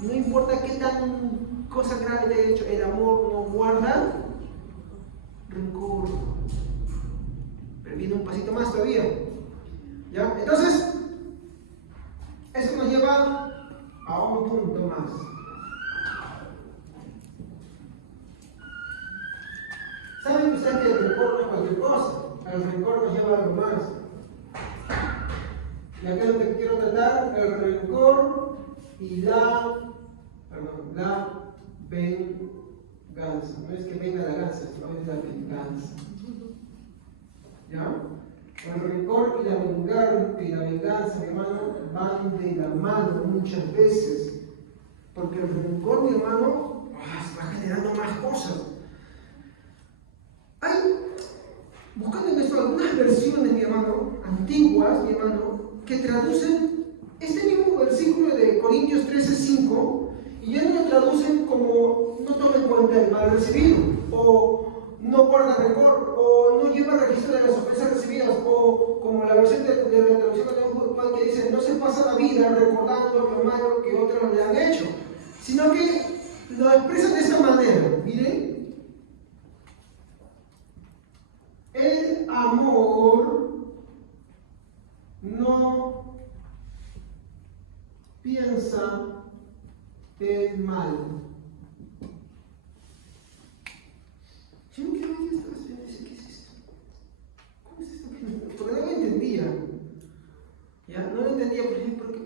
No importa qué tan cosa grave te haya hecho, el amor no guarda rencor. Pero viene un pasito más todavía. ¿Ya? Entonces, eso nos lleva a un punto más. ¿Saben ustedes que el rencor no es cualquier cosa? El rencor nos lleva a algo más. Y acá es lo que quiero tratar, el rencor y la venganza. No es que venga la ganza, sino es la venganza. ¿Ya? El rencor y la venganza, mi hermano, van de la mano muchas veces. Porque el rencor, mi hermano, va generando más cosas. Hay, buscando en esto algunas versiones, mi hermano, antiguas, mi hermano, que traducen este mismo versículo de Corintios 13:5 y ya no lo traducen como no toma en cuenta el mal recibido, o no guarda rencor, o no lleva registro de las ofensas recibidas, o como la versión de la traducción que dice no se pasa la vida recordando lo malo que otros le han hecho, sino que lo expresan de esta manera. Miren, el amor no piensa el mal. Yo me quedé ahí esta vez y decía, ¿qué es esto? ¿Cómo es esto? Porque no lo entendía. ¿Ya? No lo entendía, por ejemplo, porque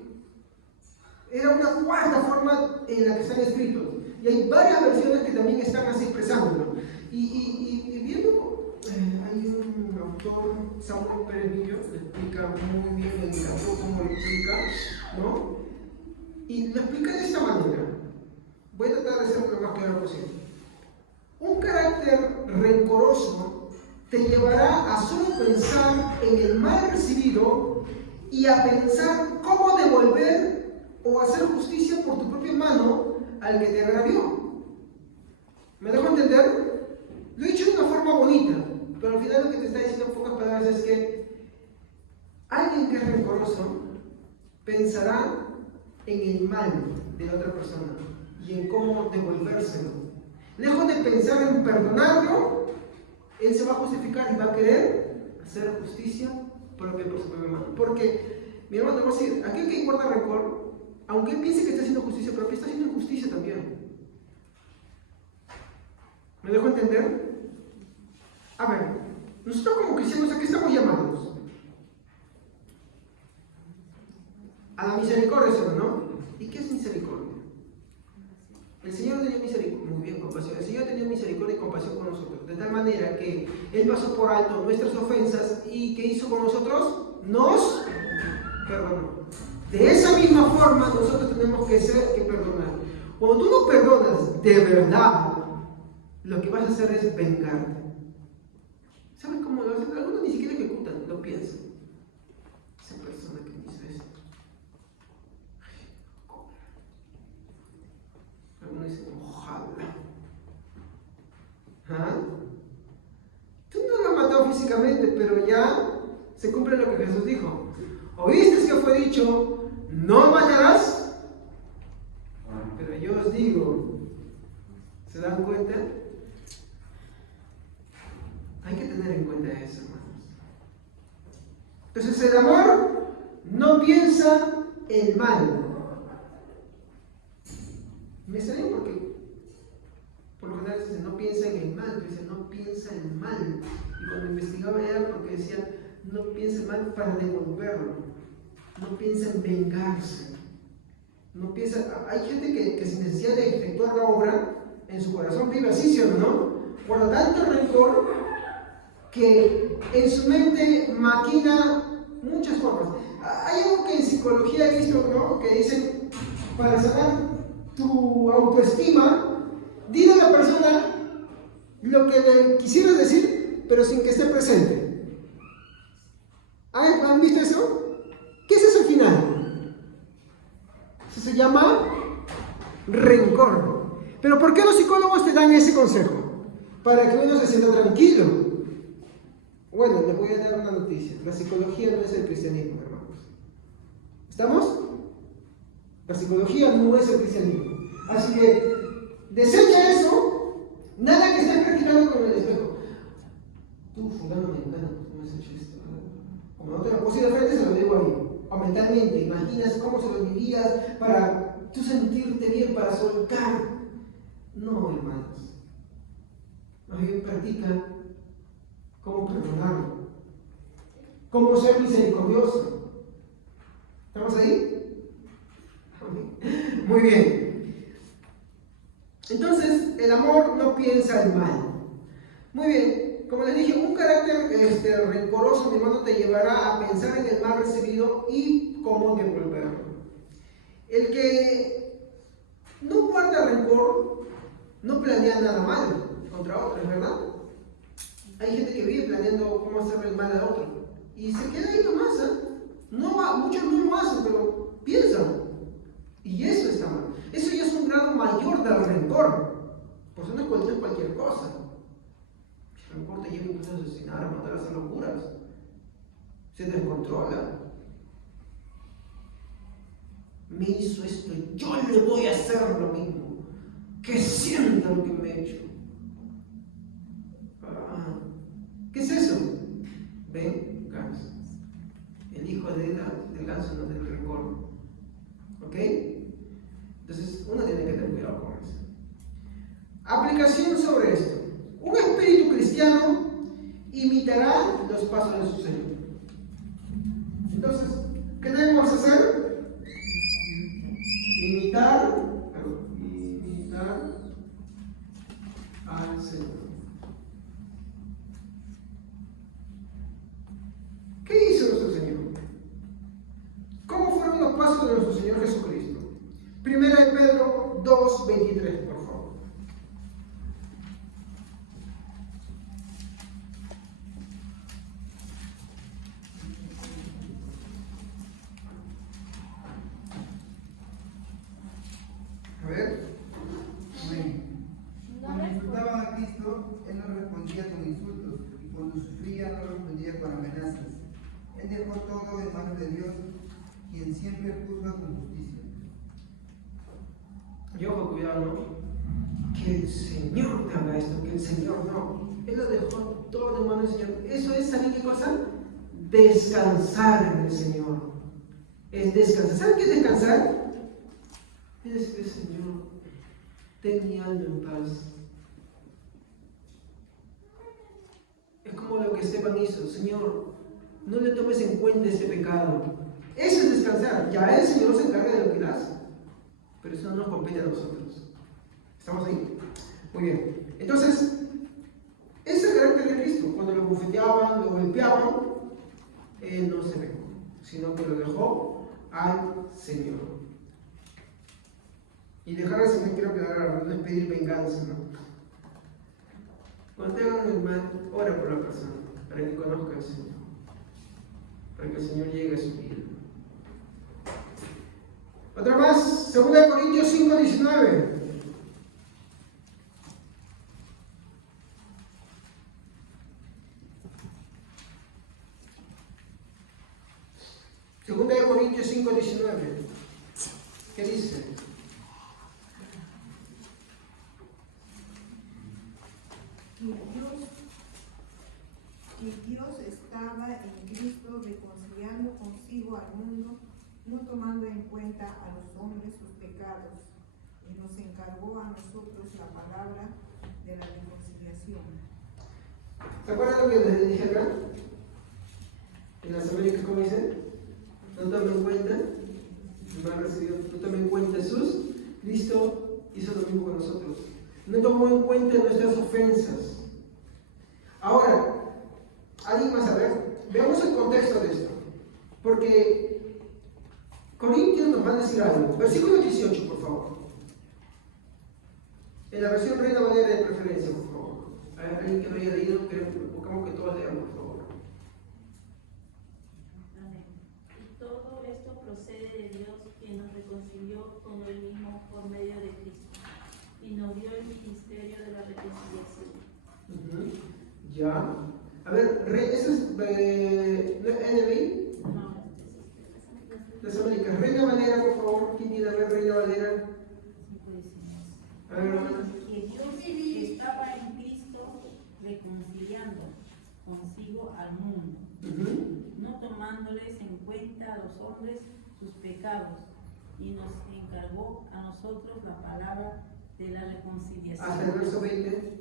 era una cuarta forma en la que están escritos. Y hay varias versiones que también están así expresándolo. Y viendo, hay un autor, Samuel Pérez Millo, que explica muy bien, me encantó cómo lo explica, ¿no? Y lo explica de esta manera. Voy a tratar de ser lo más claro posible. Un carácter rencoroso te llevará a solo pensar en el mal recibido y a pensar cómo devolver o hacer justicia por tu propia mano al que te agravió. ¿Me dejo entender? Lo he dicho de una forma bonita, pero al final lo que te está diciendo en pocas palabras es que alguien que es rencoroso pensará en el mal de la otra persona y en cómo devolvérselo. Lejos de pensar en perdonarlo, él se va a justificar y va a querer hacer justicia propia por su propia mano. Porque, mi hermano, vamos a decir, aquel que guarda rencor, aunque él piense que está haciendo justicia propia, está haciendo injusticia también. ¿Me dejo entender? A ver, nosotros como cristianos, ¿a qué estamos llamados? A la misericordia, ¿no? ¿Y qué es misericordia? El Señor tenía misericordia, muy bien, compasión. El Señor tenía misericordia y compasión con nosotros, de tal manera que Él pasó por alto nuestras ofensas y ¿qué hizo con nosotros? Nos perdonó. De esa misma forma nosotros tenemos que perdonar. Cuando tú no perdonas de verdad, lo que vas a hacer es vengarte. ¿Sabes cómo lo hacen? Algunos ni siquiera ejecutan, lo piensan. Esa persona que me hizo esto. Algunos dicen, ojalá. ¿Ah? Tú no lo has matado físicamente, pero ya se cumple lo que Jesús dijo. ¿Oíste que fue dicho, no matarás? Pero yo os digo, ¿se dan cuenta? Hay que tener en cuenta eso, hermanos. Entonces el amor no piensa el mal. Me extraña porque por lo general dice no piensa en el mal, pero dice no piensa en el mal. Y cuando investigaba era porque decía no piensa en mal para devolverlo, no piensa en vengarse, no piensa. Hay gente que sin necesidad de efectuar la obra en su corazón vive así, ¿sí o no? Guarda tanto rencor que en su mente maquina muchas formas. Hay algo que en psicología he visto, ¿no? Que dicen para sanar tu autoestima, dile a la persona lo que le quisieras decir, pero sin que esté presente. ¿Han visto eso? ¿Qué es eso al final? Eso se llama rencor. ¿Pero por qué los psicólogos te dan ese consejo? Para que uno se sienta tranquilo. Bueno, les voy a dar una noticia. La psicología no es el cristianismo, hermanos. ¿Estamos? La psicología no es el cristianismo. Así que desecha eso, nada que estés practicando con el espejo. Tú, fulano, me encanta, tú me has hecho esto. Como no te lo puedo decir de frente, se lo digo ahí. O mentalmente, imaginas cómo se lo dirías para tú sentirte bien, para soltar. No, hermanos. Más bien practica cómo perdonarlo, cómo ser misericordioso. ¿Estamos ahí? Muy bien. Entonces, el amor no piensa el mal. Muy bien, como les dije, un carácter rencoroso, mi hermano, te llevará a pensar en el mal recibido y cómo devolverlo. El que no guarda rencor no planea nada mal contra otros, ¿verdad? Hay gente que vive planeando cómo hacerle el mal a otro y se queda ahí nomás, ¿eh? Muchos no lo hacen, pero piensan. Y eso está mal. Eso ya es un grado mayor del rencor. Por eso no es cualquier cosa. El rencor te lleva incluso a asesinar, a matar, a hacer locuras. Se descontrola. Me hizo esto, yo le voy a hacer lo mismo. Que sienta lo que me he hecho. ¿Qué es eso? Venganza. El hijo del ganso no del rencor. ¿Ok? Entonces uno tiene que tener cuidado con eso. Aplicación sobre esto. Un espíritu cristiano imitará los pasos de su Señor. Entonces, ¿qué debemos hacer? Imitar al Señor. ¿Qué hizo nuestro Señor? ¿Cómo fueron los pasos de nuestro Señor Jesucristo? Primera de Pedro 2:23, por favor. A ver. Amén. Cuando insultaban a Cristo, Él no respondía con insultos, y cuando sufría no respondía con amenazas. Él dejó todo en manos de Dios, quien siempre juzga con justicia. Y ojo, cuidado, ¿no? Que el Señor te haga esto, que el Señor no. Él lo dejó todo en manos del Señor. Eso es, ¿saben qué cosa? Descansar en el Señor. Es descansar. ¿Saben qué es descansar? Es decir, Señor, ten mi alma en paz. Es como lo que Esteban hizo. Señor, no le tomes en cuenta ese pecado. Eso es descansar. Ya el Señor se encarga de lo que él hace. Pero eso no nos compete a nosotros. ¿Estamos ahí? Muy bien. Entonces, ese es el carácter de Cristo. Cuando lo bofeteaban, lo golpeaban, Él no se vengó, sino que lo dejó al Señor. Y dejar al Señor, quiero aclarar, no es pedir venganza, ¿no? Cuando te hagan el mal, ora por la persona, para que conozca al Señor, para que el Señor llegue a su vida. Otra más, 2 Corintios 5:19. Segunda de Corintios 5:19. ¿Qué dice? Que Dios estaba en Cristo reconciliando consigo al mundo, no tomando en cuenta a los hombres sus pecados, y nos encargó a nosotros la palabra de la reconciliación. ¿Se acuerdan lo que les dije acá? En las Américas, ¿cómo dice? No tomen en cuenta, no tomen en cuenta sus. Cristo hizo lo mismo con nosotros. No tomó en cuenta nuestras ofensas. Ahora, ¿alguien más? A ver, veamos el contexto de esto. Porque Corintios nos va a decir algo. Versículo 18, por favor. En la versión Reina Valera de preferencia, por favor. A ver, alguien que no haya leído, buscamos que todos leamos, por favor. Amén. Y todo esto procede de Dios, quien nos reconcilió con Él mismo por medio de Cristo, y nos dio el ministerio de la reconciliación. Ya. A ver, ¿eso es NBI? No, Las Américas. Reina Valera, por favor. ¿Quién tiene a ver Reina Valera? A ver, hermana. que Dios estaba en Cristo reconciliando consigo al mundo, no tomándoles en cuenta a los hombres sus pecados, y nos encargó a nosotros la palabra de la reconciliación. Hasta el verso 20.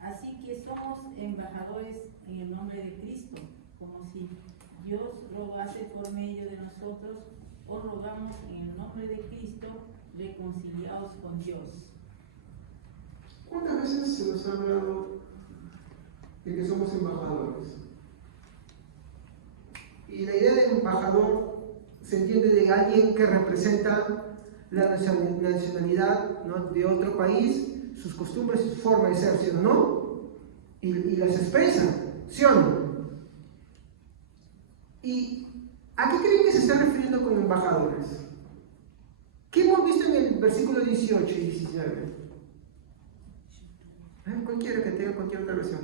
Así que somos embajadores en el nombre de Cristo, como si Dios rogase por medio de nosotros, os rogamos en el nombre de Cristo, reconciliados con Dios. ¿Cuántas veces se nos ha hablado de que somos embajadores? Y la idea de embajador se entiende de alguien que representa la nacionalidad, ¿no?, de otro país, sus costumbres, su forma de ser, ¿sí o no? Y las expresa, ¿sí o no? ¿Y a qué creen que se está refiriendo con embajadores? ¿Qué hemos visto en el versículo 18 y 19? Cualquiera que tenga cualquier otra versión.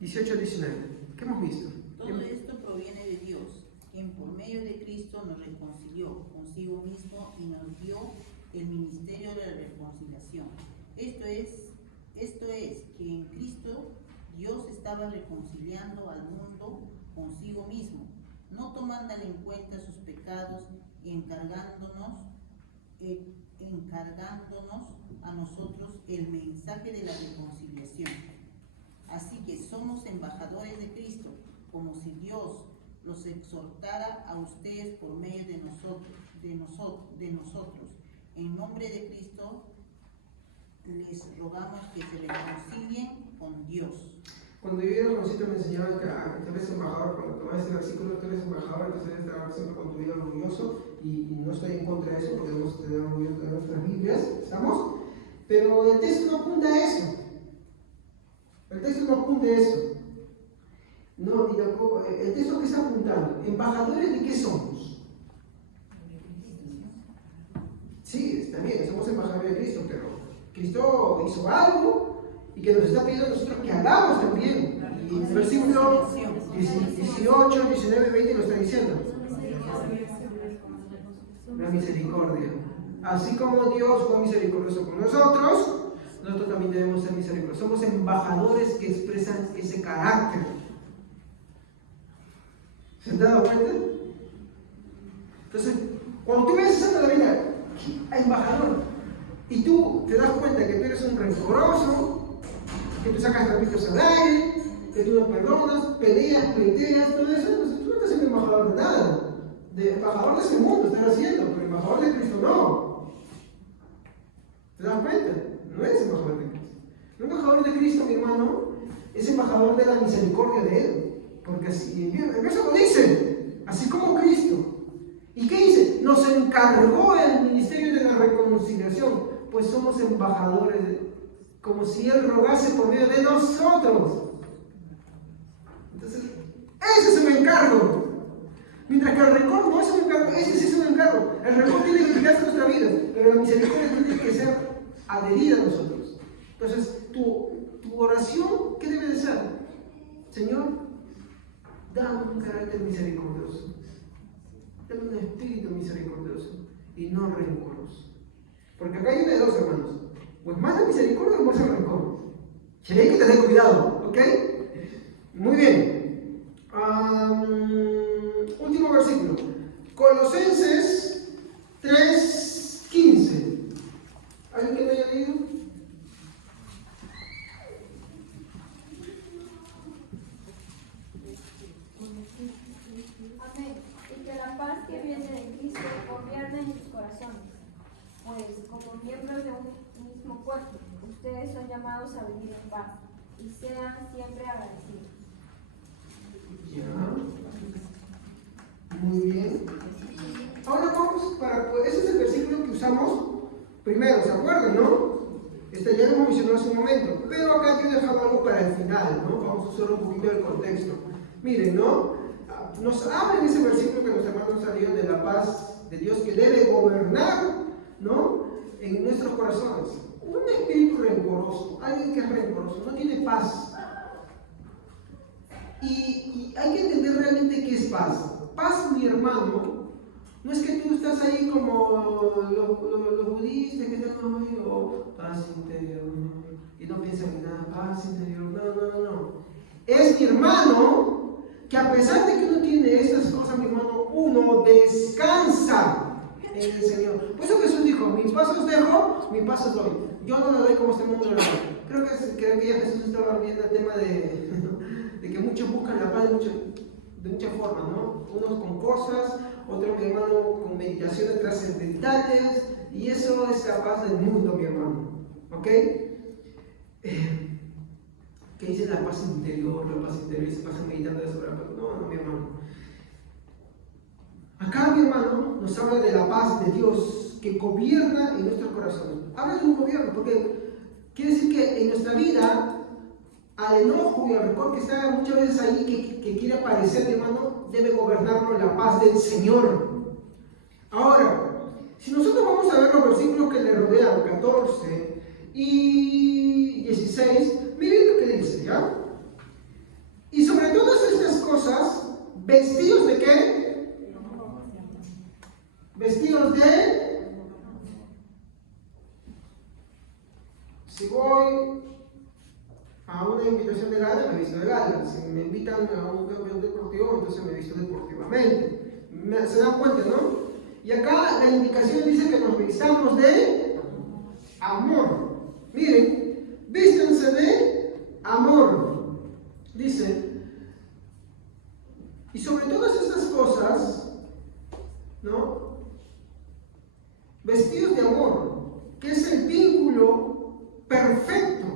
18 al 19. ¿Qué hemos visto? Todo esto proviene de Dios, quien por medio de Cristo nos reconcilió consigo mismo y nos dio el ministerio de la reconciliación. Esto es que en Cristo Dios estaba reconciliando al mundo consigo mismo, no tomándole en cuenta sus pecados y encargándonos a nosotros el mensaje de la reconciliación. Así que somos embajadores de Cristo, como si Dios los exhortara a ustedes por medio de nosotros. En nombre de Cristo les rogamos que se reconcilien con Dios. Cuando yo era jovencito me enseñaban que tú eres embajador, cuando tomabas ese versículo, tú eres embajador, entonces debes estar siempre con tu vida orgulloso, y no estoy en contra de eso, porque debemos tener orgullo de nuestras Biblias, ¿estamos? Pero el texto no apunta a eso. El texto no apunta a eso. No, ni tampoco. El texto que está apuntando, ¿embajadores de qué somos? Sí, está bien, somos embajadores de Cristo, pero Cristo hizo algo y que nos está pidiendo a nosotros que hagamos también. Y el versículo 18, 19, 20 lo está diciendo. La misericordia. Así como Dios fue misericordioso con nosotros, nosotros también debemos ser misericordiosos. Somos embajadores que expresan ese carácter. ¿Se han dado cuenta? Entonces, cuando tú ves esa palabra, embajador, y tú te das cuenta que tú eres un rencoroso, que tú sacas trapitos al aire, que tú no perdonas, peleas, pleiteas, todo eso, pues tú no estás siendo embajador de nada. De embajador de ese mundo estás haciendo, pero embajador de Cristo no. ¿Te das cuenta? No es embajador de Cristo. Un embajador de Cristo, mi hermano, es embajador de la misericordia de Él. Porque así, el verso lo dice, así como Cristo. ¿Y qué dice? Nos encargó el ministerio de la reconciliación, pues somos embajadores, como si Él rogase por medio de nosotros. Entonces, ese es el encargo. Mientras que el rencor no es un encargo, ese sí es un encargo. El rencor tiene que quitarse nuestra vida, pero la misericordia tiene que ser adherida a nosotros. Entonces, tu oración, ¿qué debe de ser? Señor, dame un carácter misericordioso, dame un espíritu misericordioso y no rencoroso. Porque acá hay una de dos, hermanos: pues más de misericordia o más de rencor. Y hay que tener cuidado, ¿ok? Muy bien. Último versículo, Colosenses 3:15. ¿Alguien que me haya leído? Amén. Y que la paz que viene de Cristo gobierne en sus corazones, pues como miembros de un mismo cuerpo, ustedes son llamados a vivir en paz y sean siempre agradecidos. Ya. Muy bien. Ahora vamos ese es el versículo que usamos primero, ¿se acuerdan, no? Ya lo hemos mencionado hace un momento, pero acá yo he dejado algo para el final, ¿no? Vamos a usar un poquito del contexto. Miren, ¿no? Nos habla en ese versículo que los hermanos salieron de la paz de Dios que debe gobernar, ¿no?, en nuestros corazones. Un espíritu rencoroso, alguien que es rencoroso, no tiene paz. Y hay que entender realmente qué es paz. Paz, mi hermano, no es que tú estás ahí como los budistas que están ahí, paz interior, y no piensan en nada, paz interior, no. Es, mi hermano, que a pesar de que uno tiene estas cosas, mi hermano, uno descansa en el Señor. Por eso Jesús dijo: mis pasos dejo, mis pasos doy. Yo no lo doy como este mundo lo da. Creo que ya Jesús estaba viendo el tema de que muchos buscan la paz de muchas formas, ¿no? Unos con cosas, otros, mi hermano, con meditaciones trascendentales, y eso es la paz del mundo, mi hermano. ¿Ok? ¿Qué dice la paz interior? La paz interior y se pasa meditando sobre la paz. No, mi hermano. Acá, mi hermano, nos habla de la paz de Dios que gobierna en nuestros corazones. Habla de un gobierno, porque quiere decir que en nuestra vida, al enojo y al rencor que está muchas veces ahí, que quiere aparecer, mi hermano, debe gobernarlo la paz del Señor. Ahora, si nosotros vamos a ver los versículos que le rodean, 14 y 16, miren lo que dice, ¿ya? Y sobre todas estas cosas, vestidos de qué? Vestidos de... Si voy a una invitación de gala, me visto de gala. Si me invitan a un campeón deportivo, entonces me visto deportivamente. ¿Se dan cuenta, no? Y acá la indicación dice que nos vistamos de amor. Miren, vístanse de amor. Dice, y sobre todas estas cosas, ¿no? Vestidos de amor, que es el vínculo perfecto,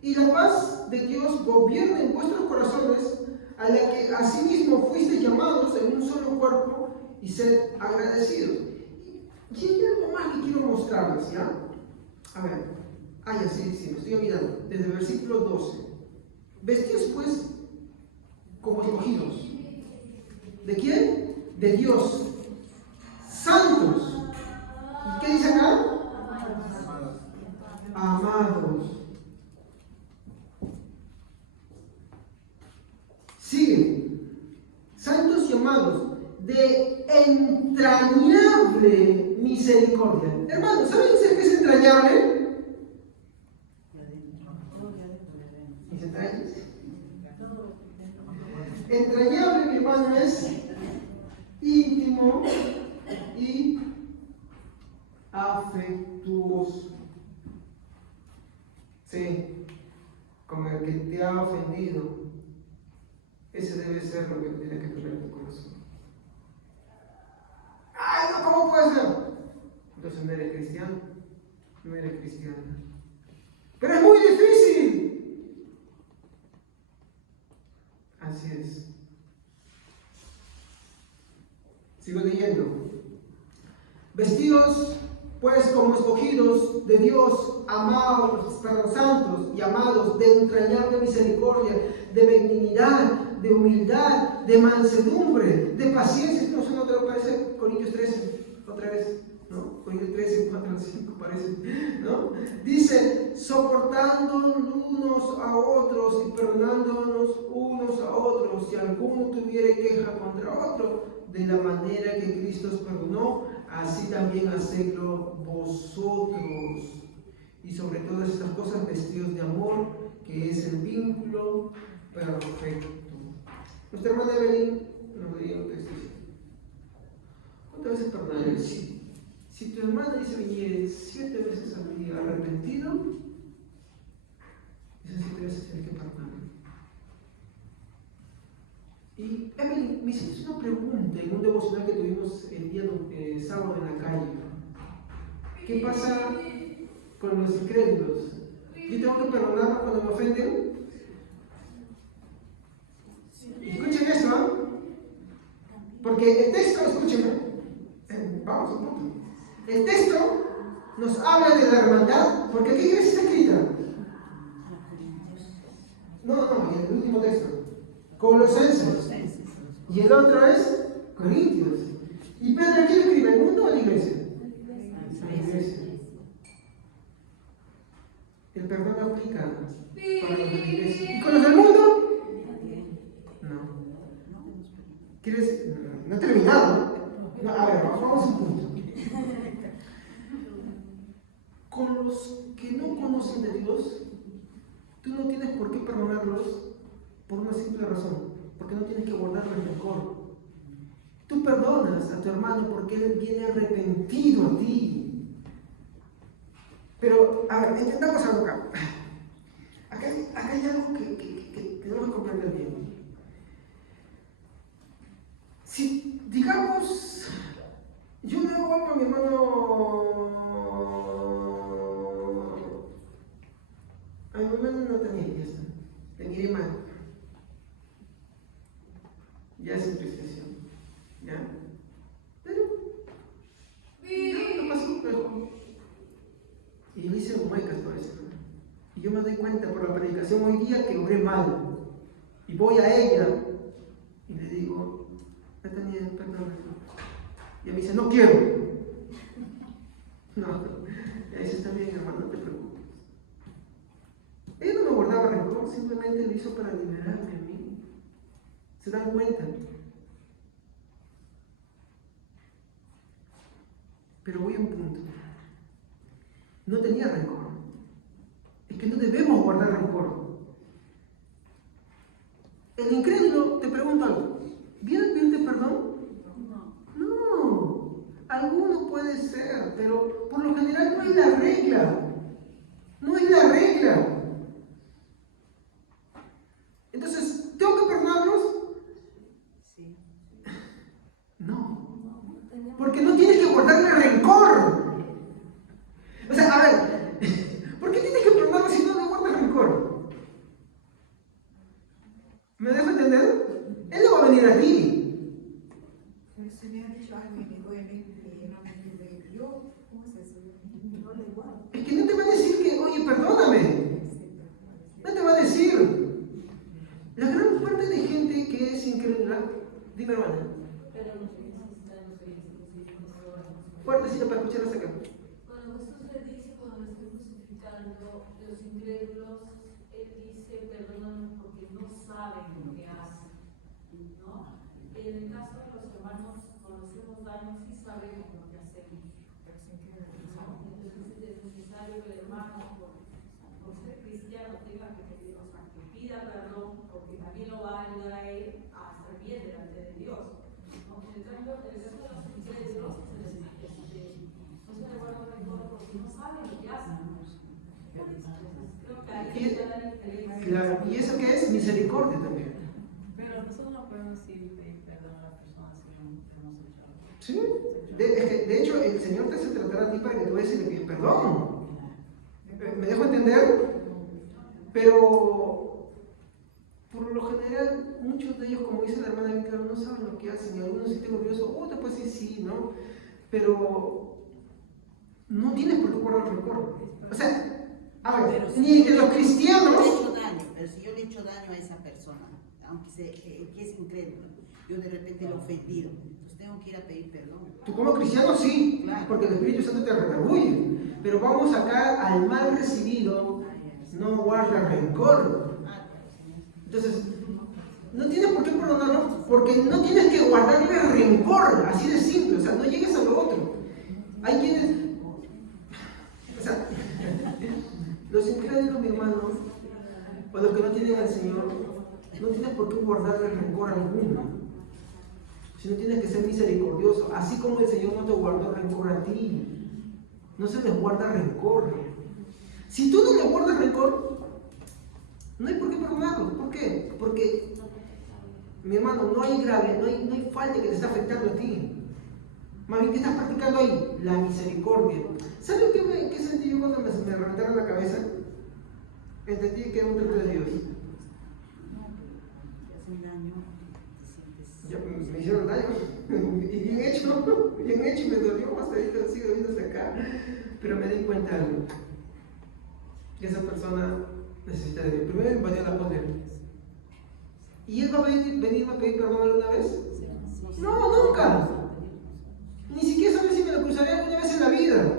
y la paz de Dios gobierna en vuestros corazones, a la que asimismo fuisteis llamados en un solo cuerpo, y sed agradecidos. Y hay algo más que quiero mostrarles, ¿ya? A ver, ya sí, me estoy olvidando, desde el versículo 12. Vestidos pues como escogidos. ¿De quién? De Dios. Santos. ¿Y qué dice acá? Amados. Sigue. Santos y amados, de entrañable misericordia. Hermanos, ¿saben qué es entrañable? ¿Mis entrañas? Entrañable, mi hermano, es íntimo y afectuoso. Sí, como el que te ha ofendido. Ese debe ser lo que tiene que tener tu corazón. ¡Ay, no! ¿Cómo puede ser? Entonces no eres cristiano. No eres cristiana. Pero es muy difícil. Así es. Sigo leyendo. Vestidos pues como escogidos de Dios, amados, santos y amados, de entrañable misericordia, de benignidad, de humildad, de mansedumbre, de paciencia. ¿No suena otra vez? Parece Corintios 13, otra vez, ¿no? Corintios 13, 4 al 5 parece, ¿no? Dice, soportando unos a otros y perdonándonos unos a otros, si alguno tuviere queja contra otro, de la manera que Cristo os perdonó, así también hacedlo vosotros. Y sobre todas estas cosas, vestidos de amor, que es el vínculo perfecto. Nuestra hermana Evelyn nos leía un texto. ¿Cuántas veces perdonar? Si tu hermana dice viniere 7 veces al día arrepentido, esas 7 veces tienes que perdonar. Y Evelyn, me hiciste una pregunta en un devocional que tuvimos el día sábado en la calle. ¿Qué pasa con los incrédulos? ¿Yo tengo que perdonarlos cuando me ofenden? Escuchen esto, ¿eh? Porque el texto, escúchenme, vamos un punto. El texto nos habla de la hermandad, porque ¿qué iglesia está escrita? No, el último texto. Colosenses. Y el otro es Corintios. ¿Y Pedro a quién escribe? ¿El mundo o la iglesia? La iglesia. El perdón aplica para los de la iglesia. ¿Y con los del mundo? No. ¿Quieres? No he terminado. No, a ver, vamos a un punto. Con los que no conocen de Dios, tú no tienes por qué perdonarlos por una simple razón, porque no tienes que guardar el rencor. Tú perdonas a tu hermano porque él viene arrepentido a ti. Pero, a ver, entendamos algo acá. Acá hay algo que tenemos que comprender bien. Si, digamos, yo le hago algo a mi hermano yo me doy cuenta por la predicación hoy día que obré mal. Y voy a ella y le digo, Nathaniel, perdón. Y ella me dice, no quiero. No, ella dice, está bien, hermano, no te preocupes. Ella no me guardaba rencor, simplemente lo hizo para liberarme a mí. ¿Se dan cuenta? Pero voy a un punto. No tenía rencor. Es que no debemos guardar rencor. El incrédulo, te pregunto algo, ¿viene a pedirte perdón? No. Alguno puede ser, pero por lo general no es la regla. No es la regla. Entonces, ¿tengo que perdonarlos? Sí. No. Porque no tienes que guardarle rencor. O sea, a ver, ¿por qué tienes que perdonarlo si no le guardas rencor? ¿Me dejo entender? Él no va a venir a ti. Pero se me ha dicho, ay, me duele, no me duele. Yo, ¿cómo es eso? No le guardo. Es que no te va a decir que, oye, perdóname. No te va a decir. La gran parte de gente que es incrédula, dime, hermana. Fuertecito para escuchar hasta acá. Cuando Jesús le dice, cuando lo estén crucificando, los incrédulos, Él dice, perdónanos porque no saben lo que hacen, ¿no? En el caso de los hermanos, cuando hacemos daño, sí sabemos lo que hacemos, ¿no? Entonces es necesario que el hermano, por ser cristiano, tenga que pedir, o sea, que pida perdón, porque también lo va a ayudar a él a hacer bien delante de Dios, ¿no? En el caso de los incrédulos, no se recuerdan rencor porque no saben lo que hacen. Creo que ahí está la diferencia. Claro, ¿y eso qué es? Misericordia también. Pero nosotros no podemos decir pedir perdón a la persona si no hemos hecho algo. ¿Sí? De hecho, el Señor te hace tratar a ti para que tú vayas y le pidas perdón. ¿Me dejo entender? Pero, por lo general, muchos de ellos, como dice la hermana Víctor, no saben lo que hacen. Y algunos se sienten orgullosos, te puedes decir sí, ¿no? Pero no tienes por qué guardar rencor. O sea, a ver, Pero si ni yo de los le cristianos. he hecho daño, pero si yo le he hecho daño a esa persona, aunque que es incrédulo, yo de repente lo he ofendido, entonces tengo que ir a pedir perdón. Tú como cristiano sí, Claro. porque el Espíritu Santo te redarguye. Pero vamos acá al mal recibido, no guarda rencor. Entonces, no tienes por qué perdonarlo, porque no tienes que guardarle rencor, así de simple, o sea, no llegues a lo otro. Hay quienes, o sea, los incrédulos, mi hermano, o los que no tienen al Señor, no tienes por qué guardarle rencor alguno, sino tienes que ser misericordioso, así como el Señor no te guardó rencor a ti, no se les guarda rencor. Si tú no le guardas rencor, no hay por qué perdonarlo. ¿Por qué? Porque, mi hermano, no hay grave, no hay falta que te está afectando a ti. Más bien, ¿qué estás practicando ahí? La misericordia. ¿Sabes qué sentí yo cuando me reventaron la cabeza? Entendí que era un trato de Dios. Te hacen daño, te sientes... Ya, me hicieron daño. Y bien hecho, y me dolió hasta ahí, lo sigo viendo hasta acá. Pero me di cuenta de algo. Que esa persona necesita de Dios. Primero invadió la voz de Dios. ¿Y él va a venirme a pedir perdón alguna vez? No, nunca. Ni siquiera sabe si me lo cruzaré alguna vez en la vida.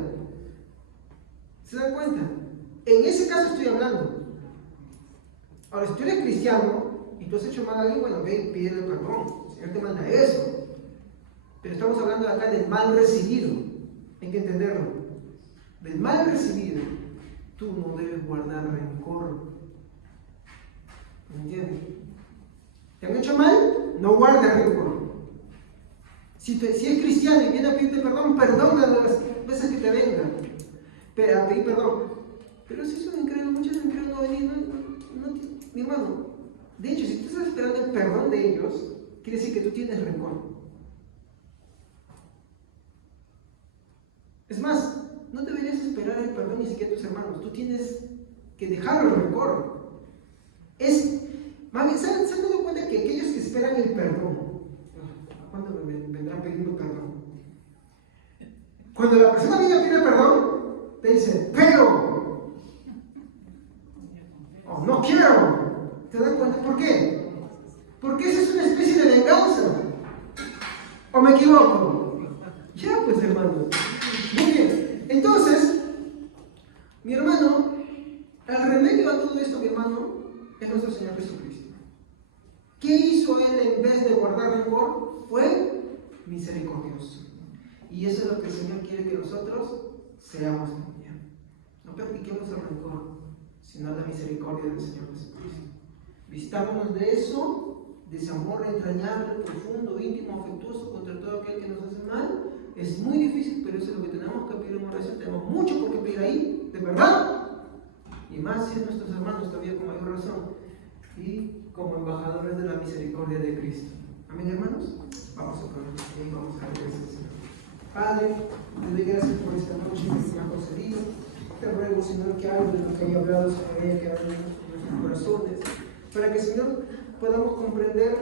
¿Se dan cuenta? En ese caso estoy hablando. Ahora, si tú eres cristiano y tú has hecho mal a alguien, bueno, ve y pídele perdón. El Señor te manda eso. Pero estamos hablando acá del mal recibido. Hay que entenderlo. Del mal recibido, tú no debes guardar rencor. ¿Me entiendes? ¿Te han hecho mal? No guardes rencor. Si es cristiano y viene a pedirte perdón, perdónalo las veces que te venga a pedir perdón. Pero si es un incrédulo, muchos incrédulos no venir, mi hermano. De hecho, si tú estás esperando el perdón de ellos, quiere decir que tú tienes rencor. Es más, no deberías esperar el perdón ni siquiera a tus hermanos. Tú tienes que dejar el rencor. Más bien, ¿se han dado cuenta que aquellos que esperan el perdón, ¿cuándo me vendrán pidiendo perdón? Cuando la persona viene a pedir perdón, te dice, pero no quiero. ¿Te das cuenta por qué? Porque esa es una especie de venganza. ¿O me equivoco? Ya pues, hermano. Muy bien. Entonces, mi hermano, el remedio a todo esto, mi hermano, es nuestro Señor Jesucristo. ¿Qué hizo Él en vez de guardar rencor? Fue misericordioso. Y eso es lo que el Señor quiere que nosotros seamos también. No practiquemos el rencor, sino la misericordia del Señor Jesucristo. Vistámonos de eso, de ese amor entrañable, profundo, íntimo, afectuoso contra todo aquel que nos hace mal. Es muy difícil, pero eso es lo que tenemos que pedir en oración. Tenemos mucho por qué pedir ahí, de verdad. Y más si es nuestros hermanos, todavía con mayor razón. Y como embajadores de la misericordia de Cristo. Amén, hermanos. Vamos a ponernos ahí, vamos a agradecer. Padre, te doy gracias por esta noche que se me ha concedido. Te ruego, Señor, que algo de lo que haya hablado se me haya quedado en nuestros corazones, para que, Señor, podamos comprender